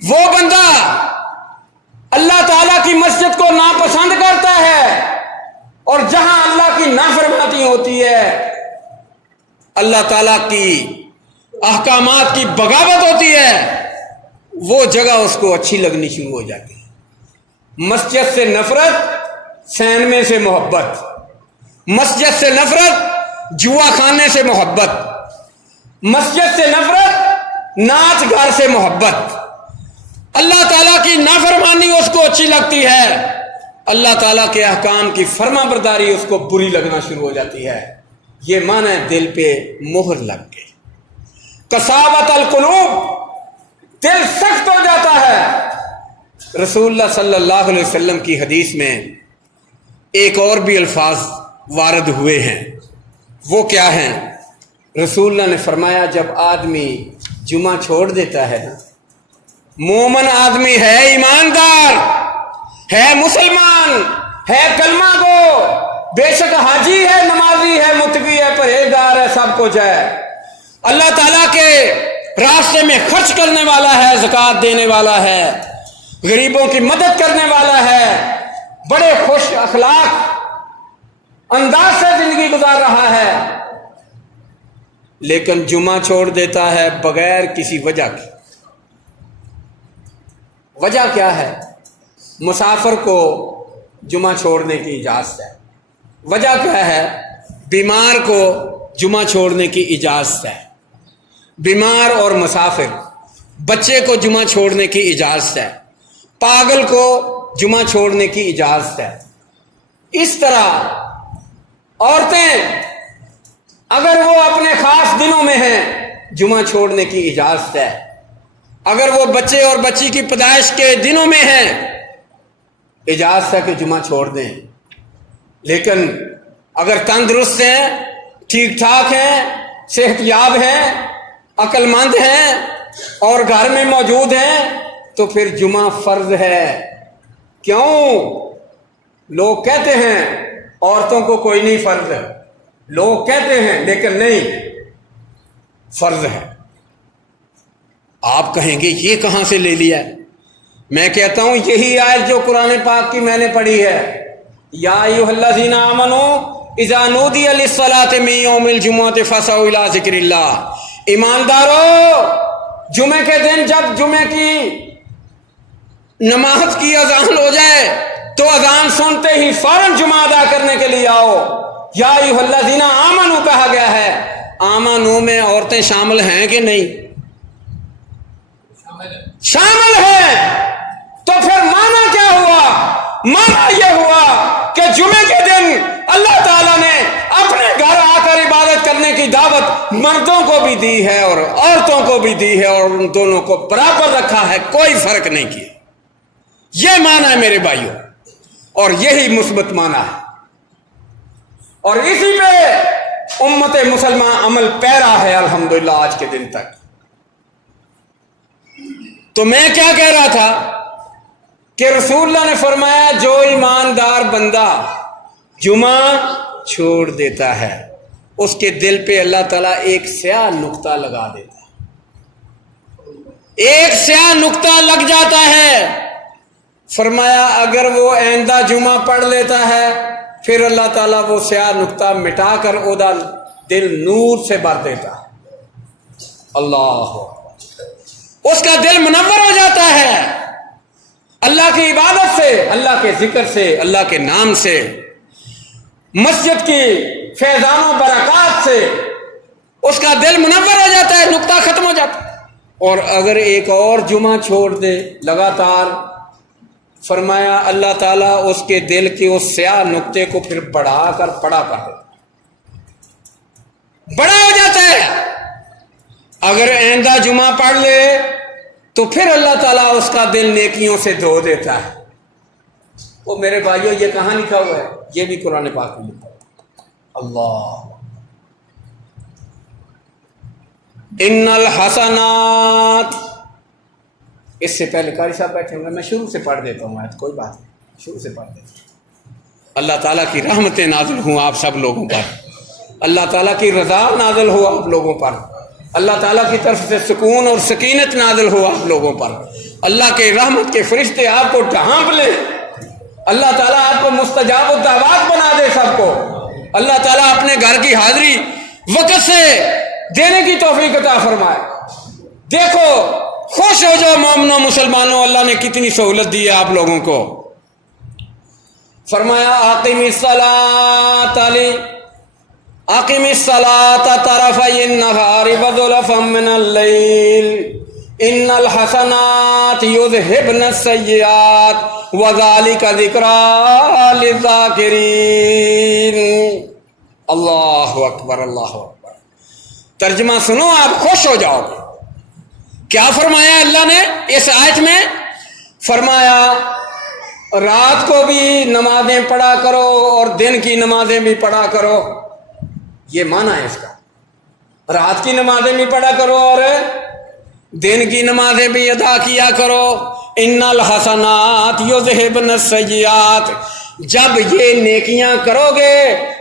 وہ بندہ اللہ تعالیٰ کی مسجد کو ناپسند کرتا ہے، اور جہاں اللہ کی نافرمانی ہوتی ہے، اللہ تعالیٰ کی احکامات کی بغاوت ہوتی ہے، وہ جگہ اس کو اچھی لگنی شروع ہو جاتی ہے۔ مسجد سے نفرت، سینمے سے محبت، مسجد سے نفرت، جوا خانے سے محبت، مسجد سے نفرت، ناچ گھر سے محبت۔ اللہ تعالیٰ کی نافرمانی اس کو اچھی لگتی ہے، اللہ تعالیٰ کے احکام کی فرما برداری اس کو بری لگنا شروع ہو جاتی ہے۔ یہ معنی دل پہ مہر لگ گئی۔ قساوت القلوب، دل سخت ہو جاتا ہے۔ رسول اللہ صلی اللہ علیہ وسلم کی حدیث میں ایک اور بھی الفاظ وارد ہوئے ہیں، وہ کیا ہیں؟ رسول اللہ نے فرمایا جب آدمی جمعہ چھوڑ دیتا ہے نا، مومن آدمی ہے، ایماندار ہے، مسلمان ہے، کلمہ گو، بے شک حاجی ہے، نمازی ہے، متقی ہے، پرہیزگار ہے، سب کچھ ہے، اللہ تعالیٰ کے راستے میں خرچ کرنے والا ہے، زکوٰۃ دینے والا ہے، غریبوں کی مدد کرنے والا ہے، بڑے خوش اخلاق انداز سے زندگی گزار رہا ہے، لیکن جمعہ چھوڑ دیتا ہے بغیر کسی وجہ کی۔ وجہ کیا ہے؟ مسافر کو جمعہ چھوڑنے کی اجازت ہے۔ وجہ کیا ہے؟ بیمار کو جمعہ چھوڑنے کی اجازت ہے، بیمار اور مسافر، بچے کو جمعہ چھوڑنے کی اجازت ہے، پاگل کو جمعہ چھوڑنے کی اجازت ہے۔ اس طرح عورتیں اگر وہ اپنے خاص دنوں میں ہیں جمعہ چھوڑنے کی اجازت ہے، اگر وہ بچے اور بچی کی پیدائش کے دنوں میں ہیں اجازت ہے کہ جمعہ چھوڑ دیں، لیکن اگر تندرست ہیں، ٹھیک ٹھاک ہیں، صحت یاب ہیں، عقل مند ہیں اور گھر میں موجود ہیں تو پھر جمعہ فرض ہے۔ کیوں؟ لوگ کہتے ہیں عورتوں کو کوئی نہیں فرض ہے، لوگ کہتے ہیں لیکن نہیں، فرض ہے۔ آپ کہیں گے یہ کہاں سے لے لیا؟ میں کہتا ہوں یہی آیت جو قرآن پاک کی میں نے پڑھی ہے، یا ایھا الذین آمنوا اذا نودی للصلاۃ من یوم الجمعۃ فاسعوا الی ذکر اللہ۔ ایماندارو، جمعے کے دن جب جمعے کی نماز کی اذان ہو جائے تو اذان سنتے ہی فوراً جمعہ ادا کرنے کے لیے آؤ۔ یا ایھا الذین آمنوا کہا گیا ہے، آمنو میں عورتیں شامل ہیں کہ نہیں؟ شامل ہیں۔ تو پھر معنی کیا ہوا؟ معنی یہ ہوا کہ جمعے کے دن اللہ تعالیٰ نے اپنے گھر آ کر عبادت کرنے کی دعوت مردوں کو بھی دی ہے اور عورتوں کو بھی دی ہے، اور ان دونوں کو برابر رکھا ہے، کوئی فرق نہیں کیا۔ یہ معنی ہے میرے بھائیوں، اور یہی مثبت معنی ہے، اور اسی پہ امت مسلمہ عمل پیرا ہے الحمدللہ آج کے دن تک۔ تو میں کیا کہہ رہا تھا کہ رسول اللہ نے فرمایا جو ایماندار بندہ جمعہ چھوڑ دیتا ہے اس کے دل پہ اللہ تعالیٰ ایک سیاہ نقطہ لگا دیتا ہے، ایک سیاہ نقطہ لگ جاتا ہے۔ فرمایا اگر وہ آئندہ جمعہ پڑھ لیتا ہے پھر اللہ تعالیٰ وہ سیاہ نقطہ مٹا کر اودا دل نور سے بھر دیتا ہے۔ اللہ، اس کا دل منور ہو جاتا ہے اللہ کی عبادت سے، اللہ کے ذکر سے، اللہ کے نام سے، مسجد کی فیضان و برکات سے اس کا دل منور ہو جاتا ہے، نقطہ ختم ہو جاتا ہے۔ اور اگر ایک اور جمعہ چھوڑ دے لگاتار، فرمایا اللہ تعالیٰ اس کے دل کے اس سیاہ نقطے کو پھر بڑھا کر بڑا کر دیتا، بڑا ہو جاتا ہے۔ اگر آئندہ جمعہ پڑھ لے تو پھر اللہ تعالیٰ اس کا دل نیکیوں سے دھو دیتا ہے۔ وہ میرے بھائیوں یہ کہاں لکھا ہوا ہے؟ یہ بھی قرآن پاک میں لکھا ہوا ہے۔ اللہ، ان الحسنات، اس سے پہلے قاری صاحب بیٹھے ہوں گے، میں شروع سے پڑھ دیتا ہوں آیت، کوئی بات نہیں، شروع سے پڑھ دیتا ہوں۔ اللہ تعالیٰ کی رحمتیں نازل ہوں آپ سب لوگوں پر، اللہ تعالیٰ کی رضا نازل ہو آپ لوگوں پر، اللہ تعالیٰ کی طرف سے سکون اور سکینت نازل ہو آپ لوگوں پر، اللہ کے رحمت کے فرشتے آپ کو ڈھانپ لیں، اللہ تعالیٰ آپ کو مستجاب الدعوات بنا دے سب کو، اللہ تعالیٰ اپنے گھر کی حاضری وقت سے دینے کی توفیق عطا فرمائے۔ دیکھو خوش ہو جاؤ مومنوں مسلمانوں، اللہ نے کتنی سہولت دی ہے آپ لوگوں کو۔ فرمایا اقیم الصلاۃ اقیم الصلاۃ طرفی النہار وزلفا من اللیل ان الحسنات یذہبن السیئات وذالک ذکریٰ للذاکرین۔ اللہ اکبر، اللہ اکبر۔ ترجمہ سنو آپ خوش ہو جاؤ گے۔ کیا فرمایا اللہ نے اس آیت میں؟ فرمایا رات کو بھی نمازیں پڑھا کرو اور دن کی نمازیں بھی پڑھا کرو، یہ معنی ہے اس کا۔ رات کی نمازیں بھی پڑھا کرو اور دن کی نمازیں بھی ادا کیا کرو۔ ان الحسنات یذہبن السیئات، جب یہ نیکیاں کرو گے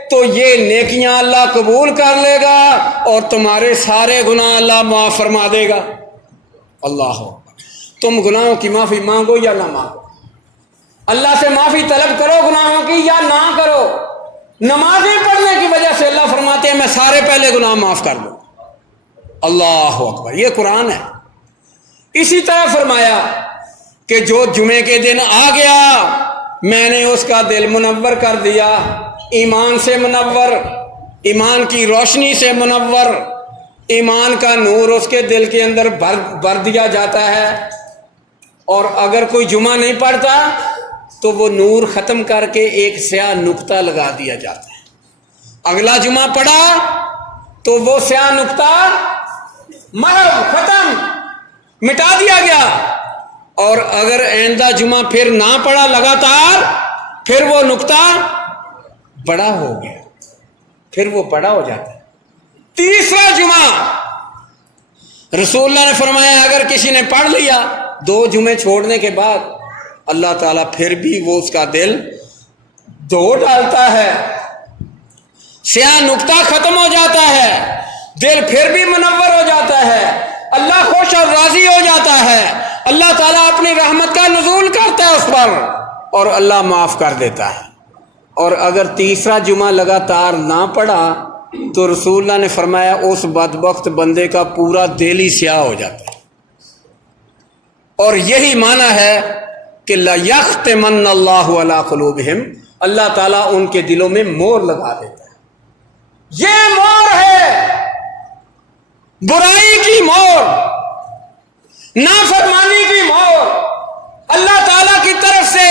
تو یہ نیکیاں اللہ قبول کر لے گا اور تمہارے سارے گناہ اللہ معاف فرما دے گا۔ اللہ اکبر۔ تم گناہوں کی معافی مانگو یا نہ مانگو، اللہ سے معافی طلب کرو گناہوں کی یا نہ کرو، نمازیں پڑھنے کی وجہ سے اللہ فرماتے ہیں میں سارے پہلے گناہ معاف کر دوں۔ اللہ اکبر، یہ قرآن ہے۔ اسی طرح فرمایا کہ جو جمعے کے دن آ گیا میں نے اس کا دل منور کر دیا، ایمان سے منور، ایمان کی روشنی سے منور، ایمان کا نور اس کے دل کے اندر بھر دیا جاتا ہے، اور اگر کوئی جمعہ نہیں پڑھتا تو وہ نور ختم کر کے ایک سیاہ نقطہ لگا دیا جاتا ہے۔ اگلا جمعہ پڑھا تو وہ سیاہ نقطہ محو، ختم، مٹا دیا گیا، اور اگر آئندہ جمعہ پھر نہ پڑھا لگاتار پھر وہ نقطہ بڑا ہو گیا۔ پھر وہ پڑا ہو جاتا ہے۔ تیسرا جمعہ رسول اللہ نے فرمایا اگر کسی نے پڑھ لیا 2 جمعے چھوڑنے کے بعد، اللہ تعالیٰ پھر بھی وہ اس کا دل دھو ڈالتا ہے، سیاہ نقطہ ختم ہو جاتا ہے، دل پھر بھی منور ہو جاتا ہے، اللہ خوش اور راضی ہو جاتا ہے، اللہ تعالیٰ اپنی رحمت کا نزول کرتا ہے اس پر اور اللہ معاف کر دیتا ہے۔ اور اگر تیسرا جمعہ لگاتار نہ پڑا تو رسول اللہ نے فرمایا اس بدبخت بندے کا پورا دل ہی سیاہ ہو جاتا ہے۔ اور یہی معنی ہے کہ لَيَخْتِمَنَّ اللَّهُ عَلَىٰ قُلُوبِهِمْ، اللہ تعالیٰ ان کے دلوں میں مہر لگا دیتا ہے۔ یہ مہر ہے برائی کی مہر، نافرمانی کی مہر، اللہ تعالیٰ کی طرف سے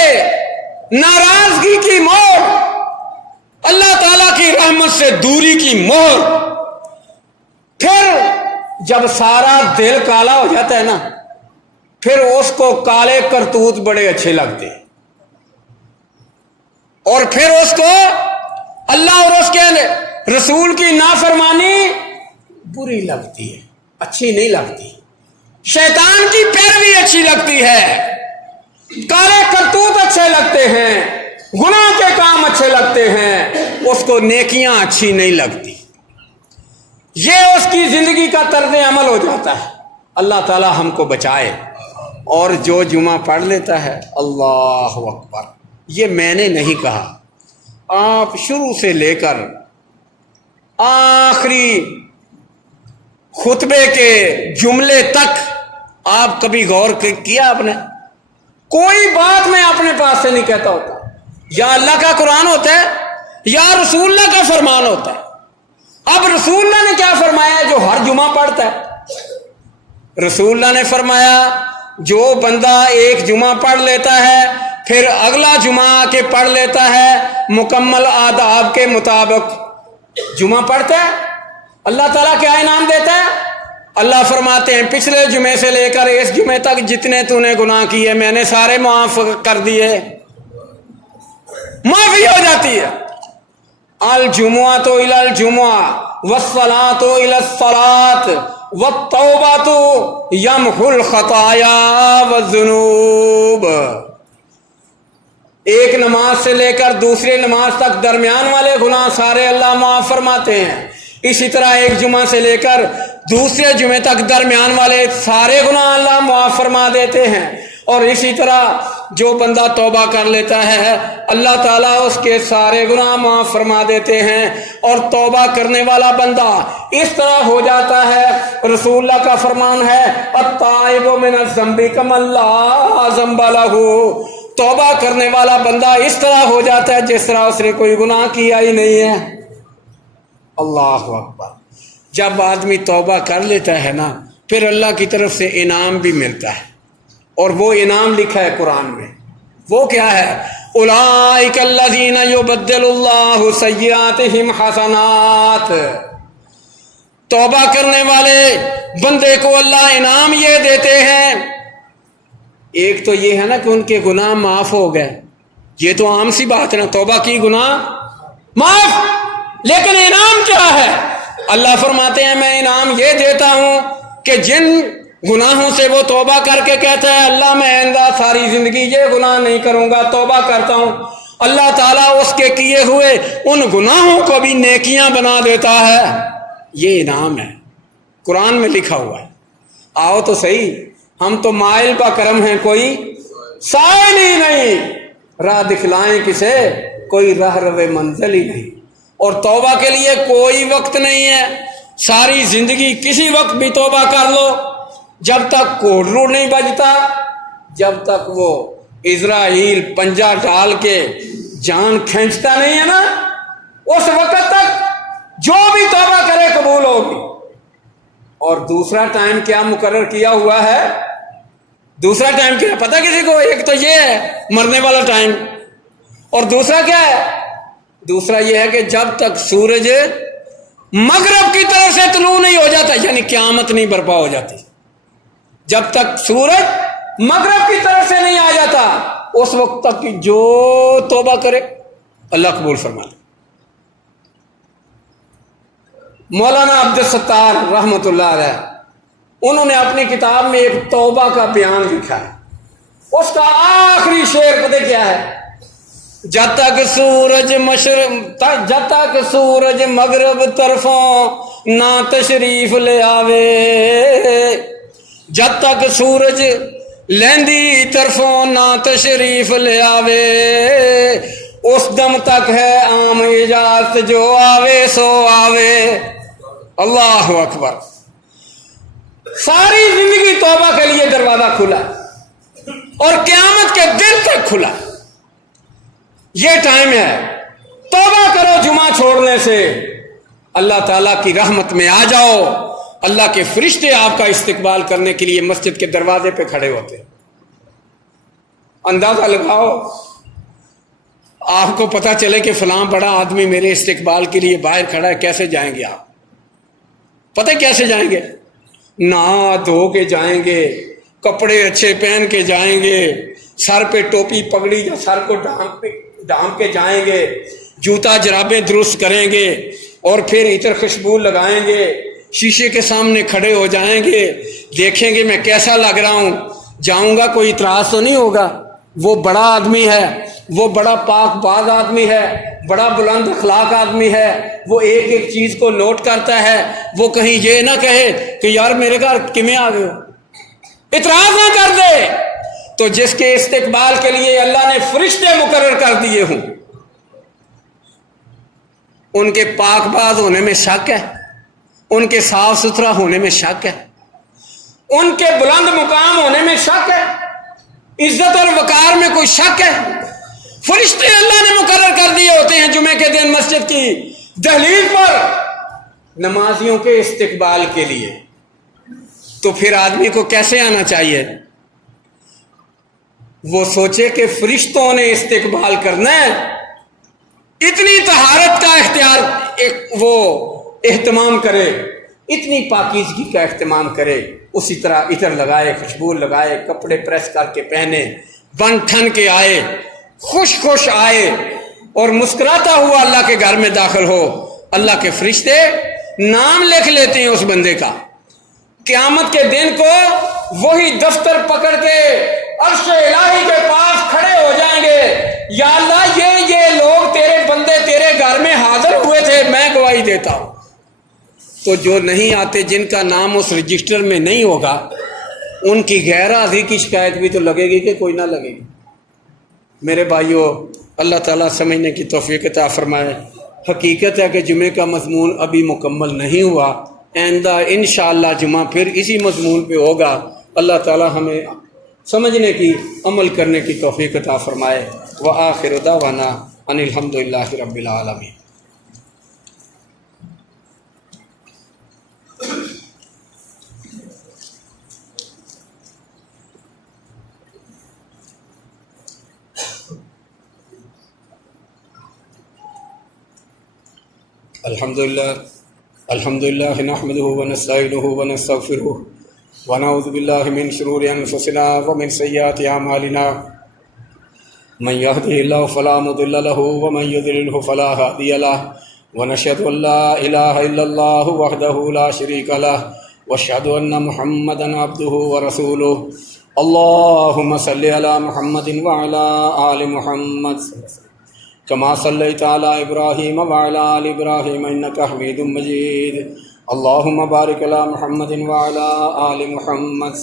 ناراضگی کی مہر، اللہ تعالیٰ کی رحمت سے دوری کی مہر۔ پھر جب سارا دل کالا ہو جاتا ہے نا، پھر اس کو کالے کرتوت بڑے اچھے لگتے ہیں، اور پھر اس کو اللہ اور اس کے رسول کی نافرمانی بری لگتی ہے، اچھی نہیں لگتی، شیطان کی پیروی اچھی لگتی ہے، کالے کرتوت اچھے لگتے ہیں، گناہ کے کام اچھے لگتے ہیں، اس کو نیکیاں اچھی نہیں لگتی۔ یہ اس کی زندگی کا طرز عمل ہو جاتا ہے۔ اللہ تعالی ہم کو بچائے۔ اور جو جمعہ پڑھ لیتا ہے، اللہ اکبر، یہ میں نے نہیں کہا، آپ شروع سے لے کر آخری خطبے کے جملے تک آپ کبھی غور کیا؟ آپ نے کوئی بات میں اپنے پاس سے نہیں کہتا ہوتا، یا اللہ کا قرآن ہوتا ہے یا رسول اللہ کا فرمان ہوتا ہے۔ اب رسول اللہ نے کیا فرمایا جو ہر جمعہ پڑھتا ہے؟ رسول اللہ نے فرمایا جو بندہ ایک جمعہ پڑھ لیتا ہے پھر اگلا جمعہ آ کے پڑھ لیتا ہے مکمل آداب کے مطابق، جمعہ پڑھتا ہے، اللہ تعالیٰ کیا انعام دیتا ہے؟ اللہ فرماتے ہیں پچھلے جمعے سے لے کر اس جمعے تک جتنے تو نے گناہ کیے میں نے سارے معاف کر دیے، معافی ہو جاتی ہے۔ الجمعۃ الی الجمعہ والصلاۃ الی الصلاۃ والتوبۃ یمحو الخطایا والذنوب۔ ایک نماز سے لے کر دوسرے نماز تک درمیان والے گناہ سارے اللہ معاف فرماتے ہیں، اسی طرح ایک جمعہ سے لے کر دوسرے جمعے تک درمیان والے سارے گناہ اللہ معاف فرما دیتے ہیں۔ اور اسی طرح جو بندہ توبہ کر لیتا ہے اللہ تعالیٰ اس کے سارے گناہ معاف فرما دیتے ہیں، اور توبہ کرنے والا بندہ اس طرح ہو جاتا ہے، رسول اللہ کا فرمان ہے التائب من الذنب کمن لا ذنب لہ، توبہ کرنے والا بندہ اس طرح ہو جاتا ہے جس طرح اس نے کوئی گناہ کیا ہی نہیں ہے۔ اللہ اکبر۔ جب آدمی توبہ کر لیتا ہے نا پھر اللہ کی طرف سے انعام بھی ملتا ہے، اور وہ انعام لکھا ہے قرآن میں، وہ کیا ہے؟ اولئک الذین یبدل اللہ سیئاتہم حسنات۔ توبہ کرنے والے بندے کو اللہ انعام یہ دیتے ہیں، ایک تو یہ ہے نا کہ ان کے گناہ معاف ہو گئے، یہ تو عام سی بات ہے نا، توبہ کی گناہ معاف، لیکن انعام کیا ہے؟ اللہ فرماتے ہیں میں انعام یہ دیتا ہوں کہ جن گناہوں سے وہ توبہ کر کے کہتا ہے اللہ میں آئندہ ساری زندگی یہ گناہ نہیں کروں گا، توبہ کرتا ہوں، اللہ تعالیٰ اس کے کیے ہوئے ان گناہوں کو بھی نیکیاں بنا دیتا ہے۔ یہ انعام ہے، قرآن میں لکھا ہوا ہے۔ آؤ تو صحیح، ہم تو مائل با کرم ہیں، کوئی سائل ہی نہیں، راہ دکھلائیں کسے، کوئی راہ روے منزل ہی نہیں، اور توبہ کے لیے کوئی وقت نہیں ہے، ساری زندگی کسی وقت بھی توبہ کر لو، جب تک کوڑرو نہیں بجتا، جب تک وہ اسرائیل پنجہ ڈال کے جان کھینچتا نہیں ہے نا، اس وقت تک جو بھی توبہ کرے قبول ہوگی۔ اور دوسرا ٹائم کیا مقرر کیا ہوا ہے؟ دوسرا ٹائم کیا پتہ کسی کو؟ ایک تو یہ ہے مرنے والا ٹائم، اور دوسرا کیا ہے؟ دوسرا یہ ہے کہ جب تک سورج مغرب کی طرف سے طلوع نہیں ہو جاتا، یعنی قیامت نہیں برپا ہو جاتی، جب تک سورج مغرب کی طرف سے نہیں آ جاتا اس وقت تک جو توبہ کرے اللہ قبول فرما لے۔ مولانا عبدالستار رحمۃ اللہ علیہ، انہوں نے اپنی کتاب میں ایک توبہ کا بیان لکھا ہے۔ اس کا آخری شعر پتہ کیا ہے؟ جب تک سورج مغرب طرفوں نہ تشریف لے آوے، جب تک سورج لہندی طرفوں نہ تشریف لے آوے، اس دم تک ہے عام اجازت جو آوے سو آوے۔ اللہ اکبر۔ ساری زندگی توبہ کے لیے دروازہ کھلا اور قیامت کے دن تک کھلا۔ یہ ٹائم ہے، توبہ کرو جمعہ چھوڑنے سے، اللہ تعالیٰ کی رحمت میں آ جاؤ۔ اللہ کے فرشتے آپ کا استقبال کرنے کے لیے مسجد کے دروازے پہ کھڑے ہوتے۔ اندازہ لگاؤ، آپ کو پتہ چلے کہ فلاں بڑا آدمی میرے استقبال کے لیے باہر کھڑا ہے، کیسے جائیں گے آپ؟ پتہ کیسے جائیں گے؟ نہا دھو کے جائیں گے، کپڑے اچھے پہن کے جائیں گے، سر پہ ٹوپی پگڑی یا سر کو ڈھانپ کے جائیں گے، جوتا جرابیں درست کریں گے، اور پھر عطر خوشبو لگائیں گے، شیشے کے سامنے کھڑے ہو جائیں گے، دیکھیں گے میں کیسا لگ رہا ہوں، جاؤں گا کوئی اعتراض تو نہیں ہوگا۔ وہ بڑا آدمی ہے، وہ بڑا پاک باز آدمی ہے، بڑا بلند اخلاق آدمی ہے، وہ ایک ایک چیز کو نوٹ کرتا ہے، وہ کہیں یہ نہ کہے کہ یار میرے گھر کمیں آ گئے ہو، اعتراض نہ کر دے۔ تو جس کے استقبال کے لیے اللہ نے فرشتے مقرر کر دیے ہوں، ان کے پاک باز ہونے میں شک ہے، ان کے صاف ستھرا ہونے میں شک ہے، ان کے بلند مقام ہونے میں شک ہے، عزت اور وقار میں کوئی شک ہے؟ فرشتے اللہ نے مقرر کر دیے ہوتے ہیں جمعے کے دن مسجد کی دہلیز پر نمازیوں کے استقبال کے لیے۔ تو پھر آدمی کو کیسے آنا چاہیے؟ وہ سوچے کہ فرشتوں نے استقبال کرنا ہے، اتنی طہارت کا وہ اہتمام کرے، اتنی پاکیزگی کا اہتمام کرے، اسی طرح عطر لگائے، خوشبو لگائے، کپڑے پریس کر کے پہنے، بن ٹھن کے آئے، خوش آئے، اور مسکراتا ہوا اللہ کے گھر میں داخل ہو۔ اللہ کے فرشتے نام لکھ لیتے ہیں اس بندے کا۔ قیامت کے دن کو وہی دفتر پکڑ کے عرش الہی کے پاس کھڑے ہو جائیں گے، یا اللہ یہ لوگ تیرے بندے تیرے گھر میں حاضر ہوئے تھے، میں گواہی دیتا ہوں۔ تو جو نہیں آتے، جن کا نام اس رجسٹر میں نہیں ہوگا، ان کی غیر حاضری کی شکایت بھی تو لگے گی کہ کوئی نہ لگے گی۔ میرے بھائیوں، اللہ تعالیٰ سمجھنے کی توفیق عطا فرمائے۔ حقیقت ہے کہ جمعے کا مضمون ابھی مکمل نہیں ہوا، آئندہ انشاءاللہ جمعہ پھر اسی مضمون پہ ہوگا۔ اللہ تعالیٰ ہمیں سمجھنے کی، عمل کرنے کی توفیق عطا فرمائے۔ وآخر دعوانا ان الحمد للہ رب العالمین۔ الحمد للہ نحمده ونستعینه ونستغفره ونعوذ باللہ من شرور انفسنا ومن سیئات اعمالنا، من يهده الله فلا مضل له ومن يضلل فلا هادي له، ونشهد ان لا اله الا الله وحده لا شريك له، واشهد ان محمدا عبده ورسوله۔ اللهم صل على محمد وعلى آل محمد كما صليت على إبراهيم وعلى آل إبراهيم إنك حميد مجيد۔ اللهم بارك على محمد وعلى آل محمد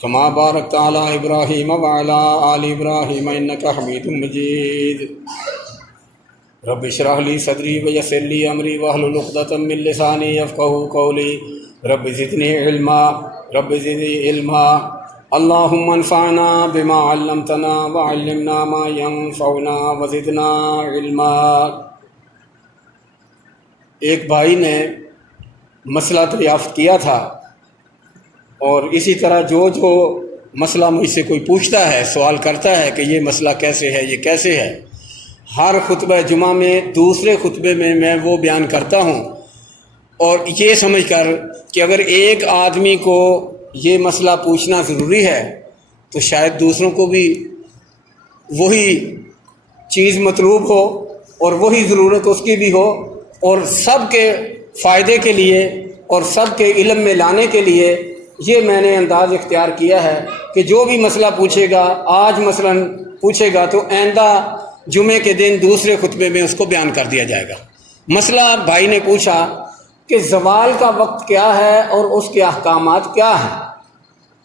كما باركت على إبراهيم وعلى آل إبراهيم إنك حميد مجيد۔ رب اشرح لي صدري ويسر لي أمري واحلل عقدة من لساني يفقهوا قولي۔ رب زدني علما، رب زدني علما۔ اللهم انفعنا بما علمتنا وعلمنا ما ينفعنا وزدنا علما۔ ایک بھائی نے مسئلہ دریافت کیا تھا، اور اسی طرح جو مسئلہ مجھ سے کوئی پوچھتا ہے، سوال کرتا ہے کہ یہ مسئلہ کیسے ہے، یہ کیسے ہے، ہر خطبہ جمعہ میں دوسرے خطبے میں میں وہ بیان کرتا ہوں، اور یہ سمجھ کر کہ اگر ایک آدمی کو یہ مسئلہ پوچھنا ضروری ہے تو شاید دوسروں کو بھی وہی چیز مطلوب ہو اور وہی ضرورت اس کی بھی ہو، اور سب کے فائدے کے لیے اور سب کے علم میں لانے کے لیے یہ میں نے انداز اختیار کیا ہے کہ جو بھی مسئلہ پوچھے گا، آج مثلاً پوچھے گا تو آئندہ جمعے کے دن دوسرے خطبے میں اس کو بیان کر دیا جائے گا۔ مسئلہ بھائی نے پوچھا کہ زوال کا وقت کیا ہے اور اس کے احکامات کیا ہیں۔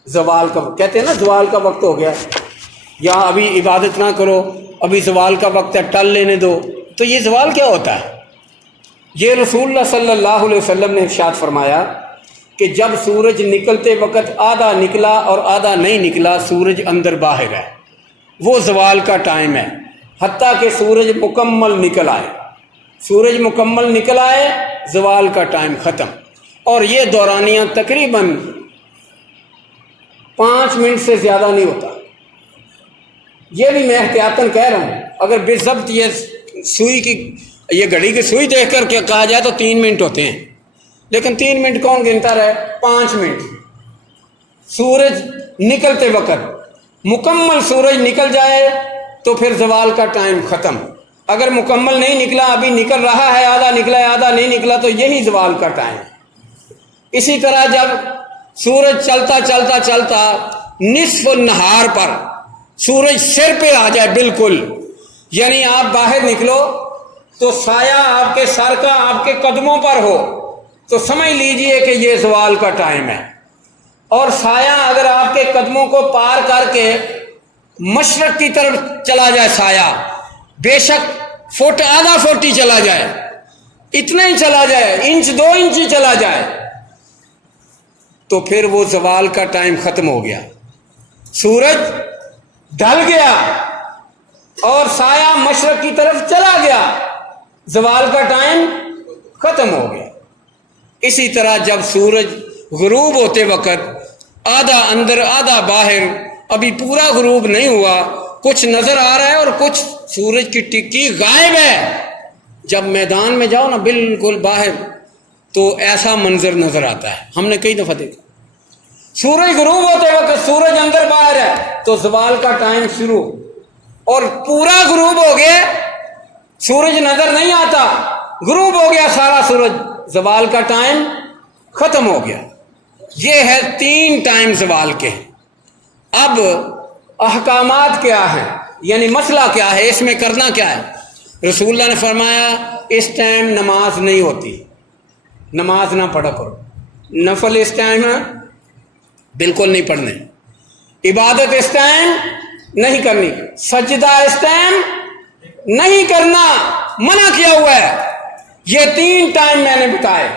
زوال کا کہتے ہیں نا زوال کا وقت ہو گیا، یا ابھی عبادت نہ کرو، ابھی زوال کا وقت ہے، ٹل لینے دو۔ تو یہ زوال کیا ہوتا ہے؟ یہ رسول اللہ صلی اللہ علیہ وسلم نے ارشاد فرمایا کہ جب سورج نکلتے وقت آدھا نکلا اور آدھا نہیں نکلا، سورج اندر باہر ہے، وہ زوال کا ٹائم ہے، حتیٰ کہ سورج مکمل نکل آئے۔ سورج مکمل نکل آئے، زوال کا ٹائم ختم۔ اور یہ دورانیہ تقریباً 5 منٹ سے زیادہ نہیں ہوتا۔ یہ بھی میں احتیاطاً کہہ رہا ہوں، اگر بالضبط یہ سوئی کی یہ گھڑی کی سوئی دیکھ کر کے کہا جائے تو 3 منٹ ہوتے ہیں، لیکن 3 منٹ کون گنتا رہے؟ 5 منٹ۔ سورج نکلتے وقت مکمل سورج نکل جائے تو پھر زوال کا ٹائم ختم۔ اگر مکمل نہیں نکلا، ابھی نکل رہا ہے، آدھا نکلا ہے، آدھا نہیں نکلا، تو یہی زوال کا ٹائم ہے۔ اسی طرح جب سورج چلتا چلتا چلتا نصف النہار پر سورج سر پہ آ جائے بالکل، یعنی آپ باہر نکلو تو سایہ آپ کے سر کا آپ کے قدموں پر ہو، تو سمجھ لیجئے کہ یہ زوال کا ٹائم ہے۔ اور سایہ اگر آپ کے قدموں کو پار کر کے مشرق کی طرف چلا جائے، سایہ بے شک فٹ آدھا فٹ ہی چلا جائے، اتنا ہی چلا جائے، انچ 2 انچ ہی چلا جائے، تو پھر وہ زوال کا ٹائم ختم ہو گیا۔ سورج ڈھل گیا اور سایہ مشرق کی طرف چلا گیا، زوال کا ٹائم ختم ہو گیا۔ اسی طرح جب سورج غروب ہوتے وقت آدھا اندر آدھا باہر، ابھی پورا غروب نہیں ہوا، کچھ نظر آ رہا ہے اور کچھ سورج کی ٹکی غائب ہے، جب میدان میں جاؤ نا بالکل باہر تو ایسا منظر نظر آتا ہے، ہم نے کئی دفعہ دیکھا۔ سورج غروب ہوتے وقت سورج اندر باہر ہے تو زوال کا ٹائم شروع، اور پورا غروب ہو گیا، سورج نظر نہیں آتا، غروب ہو گیا سارا سورج، زوال کا ٹائم ختم ہو گیا۔ یہ ہے 3 ٹائم زوال کے۔ اب احکامات کیا ہیں، یعنی مسئلہ کیا ہے، اس میں کرنا کیا ہے؟ رسول اللہ نے فرمایا اس ٹائم نماز نہیں ہوتی، نماز نہ پڑھا کرو، نفل اس ٹائم بالکل نہیں پڑھنے، عبادت اس ٹائم نہیں کرنی، سجدہ اس ٹائم نہیں کرنا، منع کیا ہوا ہے۔ یہ 3 ٹائم میں نے بتائے۔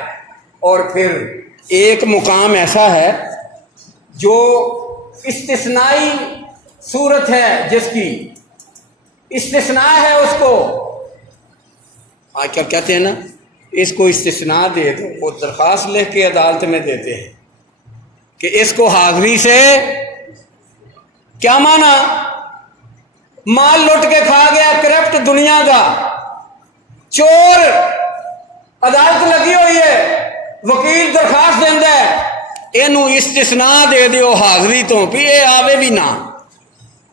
اور پھر ایک مقام ایسا ہے جو استثنائی صورت ہے، جس کی استثناء ہے، اس کو کیا کہتے ہیں نا، اس کو استثناء دے دو، وہ درخواست لکھ کے عدالت میں دیتے ہیں کہ اس کو حاضری سے کیا مانا؟ مال لوٹ کے کھا گیا، کرپٹ دنیا کا چور، عدالت لگی ہوئی ہے، وکیل درخواست دیندہ ہے، اینو استثناء دے دیو حاضری تو بھی اے آوے بھی نہ،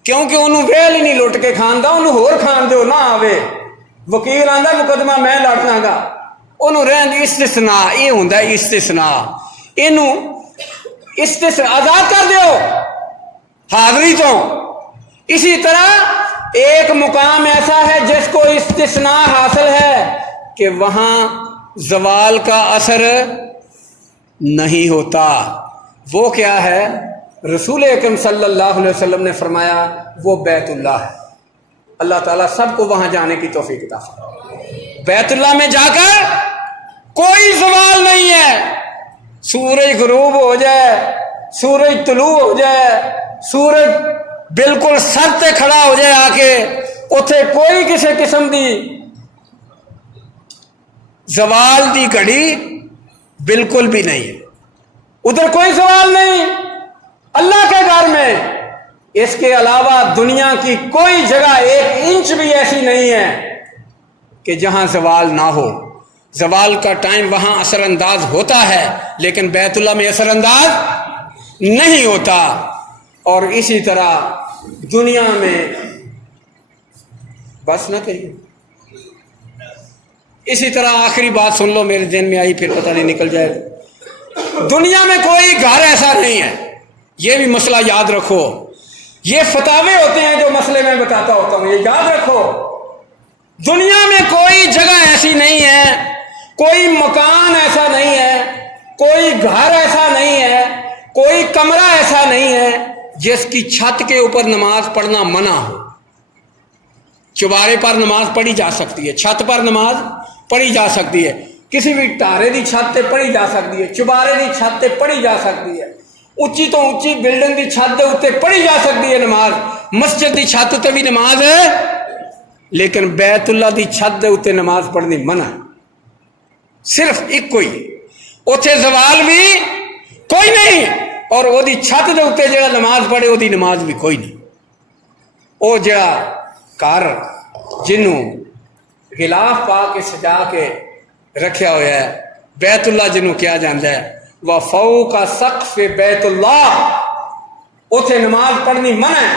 کیونکہ انہوں ویل ہی نہیں لوٹ کے کھان دا، انہوں ہور کھان دیو نہ آوے، وکیل آندہ مقدمہ میں لڑنا گا، انہوں رہن استثناء، یہ ہوندہ ہے استثناء، اینو استثناء آزاد کر دیو حاضری تو۔ اسی طرح ایک مقام ایسا ہے جس کو استثناء حاصل ہے کہ وہاں زوال کا اثر نہیں ہوتا، وہ کیا ہے؟ رسول اکرم صلی اللہ علیہ وسلم نے فرمایا وہ بیت اللہ ہے۔ اللہ تعالیٰ سب کو وہاں جانے کی توفیق عطا فرمائے۔ بیت اللہ میں جا کر کوئی زوال نہیں ہے، سورج غروب ہو جائے، سورج طلوع ہو جائے، سورج بالکل سر تے کھڑا ہو جائے، آ کے اتھے کوئی کسی قسم دی زوال دی گھڑی بالکل بھی نہیں ہے، ادھر کوئی زوال نہیں اللہ کے گھر میں۔ اس کے علاوہ دنیا کی کوئی جگہ 1 انچ بھی ایسی نہیں ہے کہ جہاں زوال نہ ہو۔ زوال کا ٹائم وہاں اثر انداز ہوتا ہے، لیکن بیت اللہ میں اثر انداز نہیں ہوتا۔ اور اسی طرح دنیا میں بس نہ کریے، اسی طرح آخری بات سن لو، میرے ذہن میں آئی، پھر پتہ نہیں نکل جائے گا۔ دنیا میں کوئی گھر ایسا نہیں ہے، یہ بھی مسئلہ یاد رکھو۔ یہ فتاوے ہوتے ہیں جو مسئلے میں بتاتا ہوتا ہوں، یہ یاد رکھو۔ دنیا میں کوئی جگہ ایسی نہیں ہے، کوئی مکان ایسا نہیں ہے، کوئی گھر ایسا نہیں ہے، کوئی کمرہ ایسا نہیں ہے جس کی چھت کے اوپر نماز پڑھنا منع ہو۔ چوبارے پر نماز پڑھی جا سکتی ہے، چھت پر نماز پڑھی جا سکتی ہے، کسی بھی ٹارے دی چھت تے پڑھی جا سکتی ہے، چوبارے دی چھت تے پڑھی جا سکتی ہے، اچھی تو اچھی بلڈنگ دی چھت دے اتنے پڑھی جا سکتی ہے نماز، مسجد دی چھت تے بھی نماز ہے، لیکن بیت اللہ دی چھت دے اتنے نماز پڑھنی منع ہے۔ صرف ایک کوئی اتنے زوال بھی کوئی نہیں، اور وہ دی چھت دے اتنے جڑا نماز پڑھے وہ دی نماز بھی کوئی نہیں۔ وہ جڑا گھر جنوں غلاف پا کے سجا کے رکھیا ہوا ہے، بیت اللہ جنوں کیا جاتا ہے، وَفَوْقَ سَقْفِ بَيْتِ اللَّهِ، اتنے نماز پڑھنی منع ہے،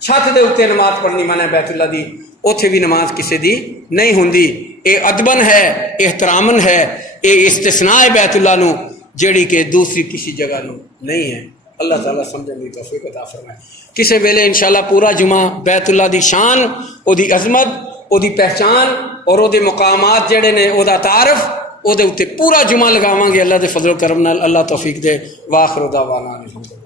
چھت دے اتنے نماز پڑھنی منع ہے بیت اللہ دی، اتنے بھی نماز کسی دی نہیں ہوندی۔ اے ادبن ہے، احترامن ہے، اے استثناء ہے بیت اللہ نو، جیڑی کہ دوسری کسی جگہ نو نہیں ہے۔ اللہ تعالیٰ سمجھنے کی توفیق عطا فرمائے۔ کسی ویلے انشاءاللہ پورا جمعہ بیت اللہ دی شان، او دی عظمت، او دی پہچان اور او دے مقامات جڑے نے، او دا تعارف، او دے اتے پورا جمعہ لگاواں گے۔ اللہ دے فضل و کرم نال اللہ توفیق دے۔ وآخر دعوانا الحمدللہ۔